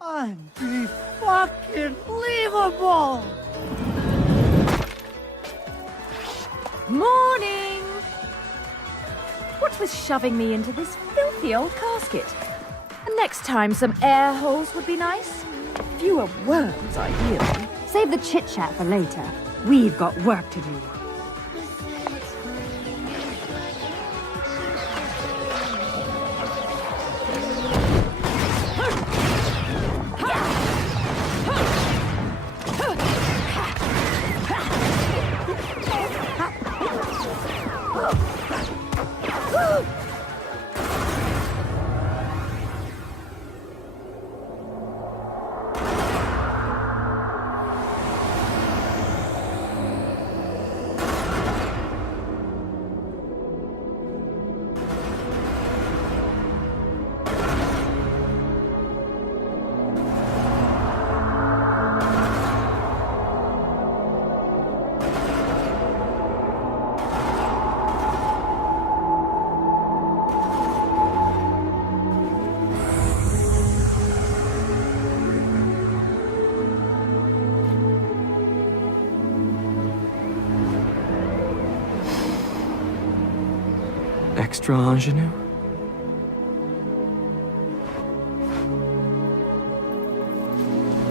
Unfucking-believable! Morning! What with shoving me into this filthy old casket? And Next time, some air holes would be nice. Fewer worms, ideally. Save the chit-chat for later. We've got work to do. Extra ingenue?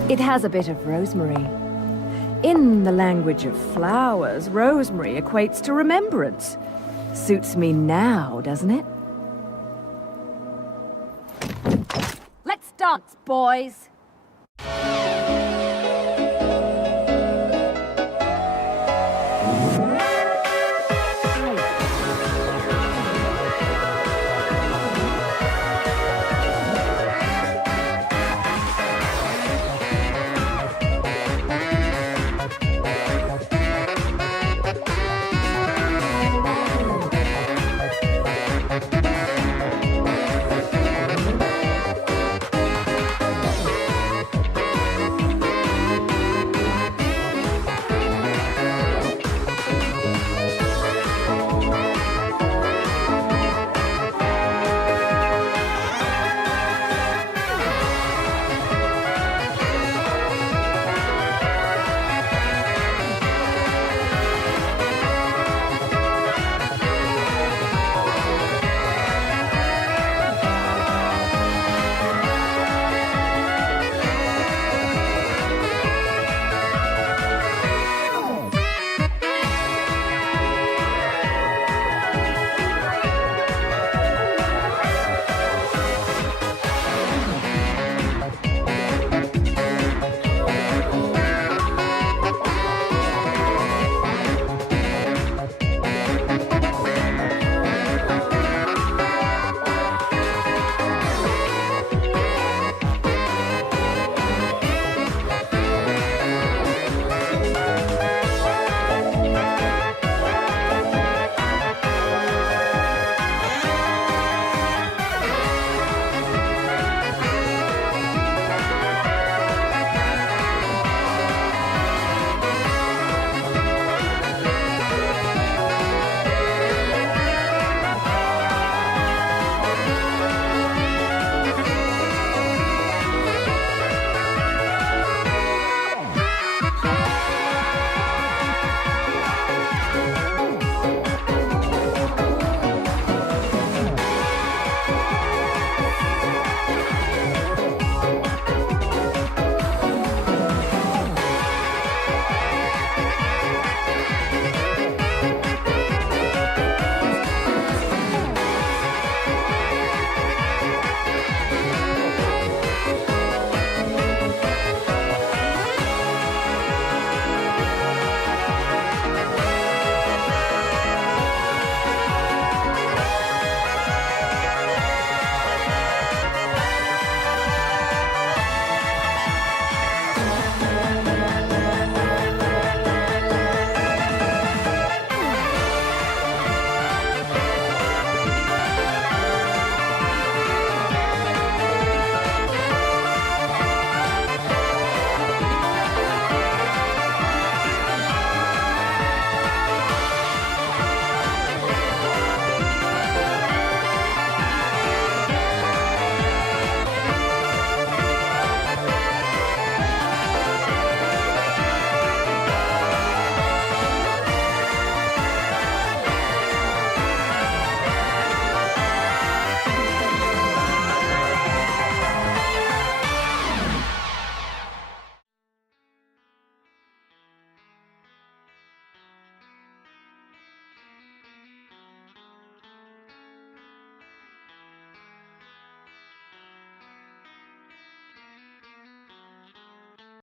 It has a bit of rosemary. In the language of flowers, rosemary equates to remembrance. Suits me now, doesn't it? Let's dance, boys!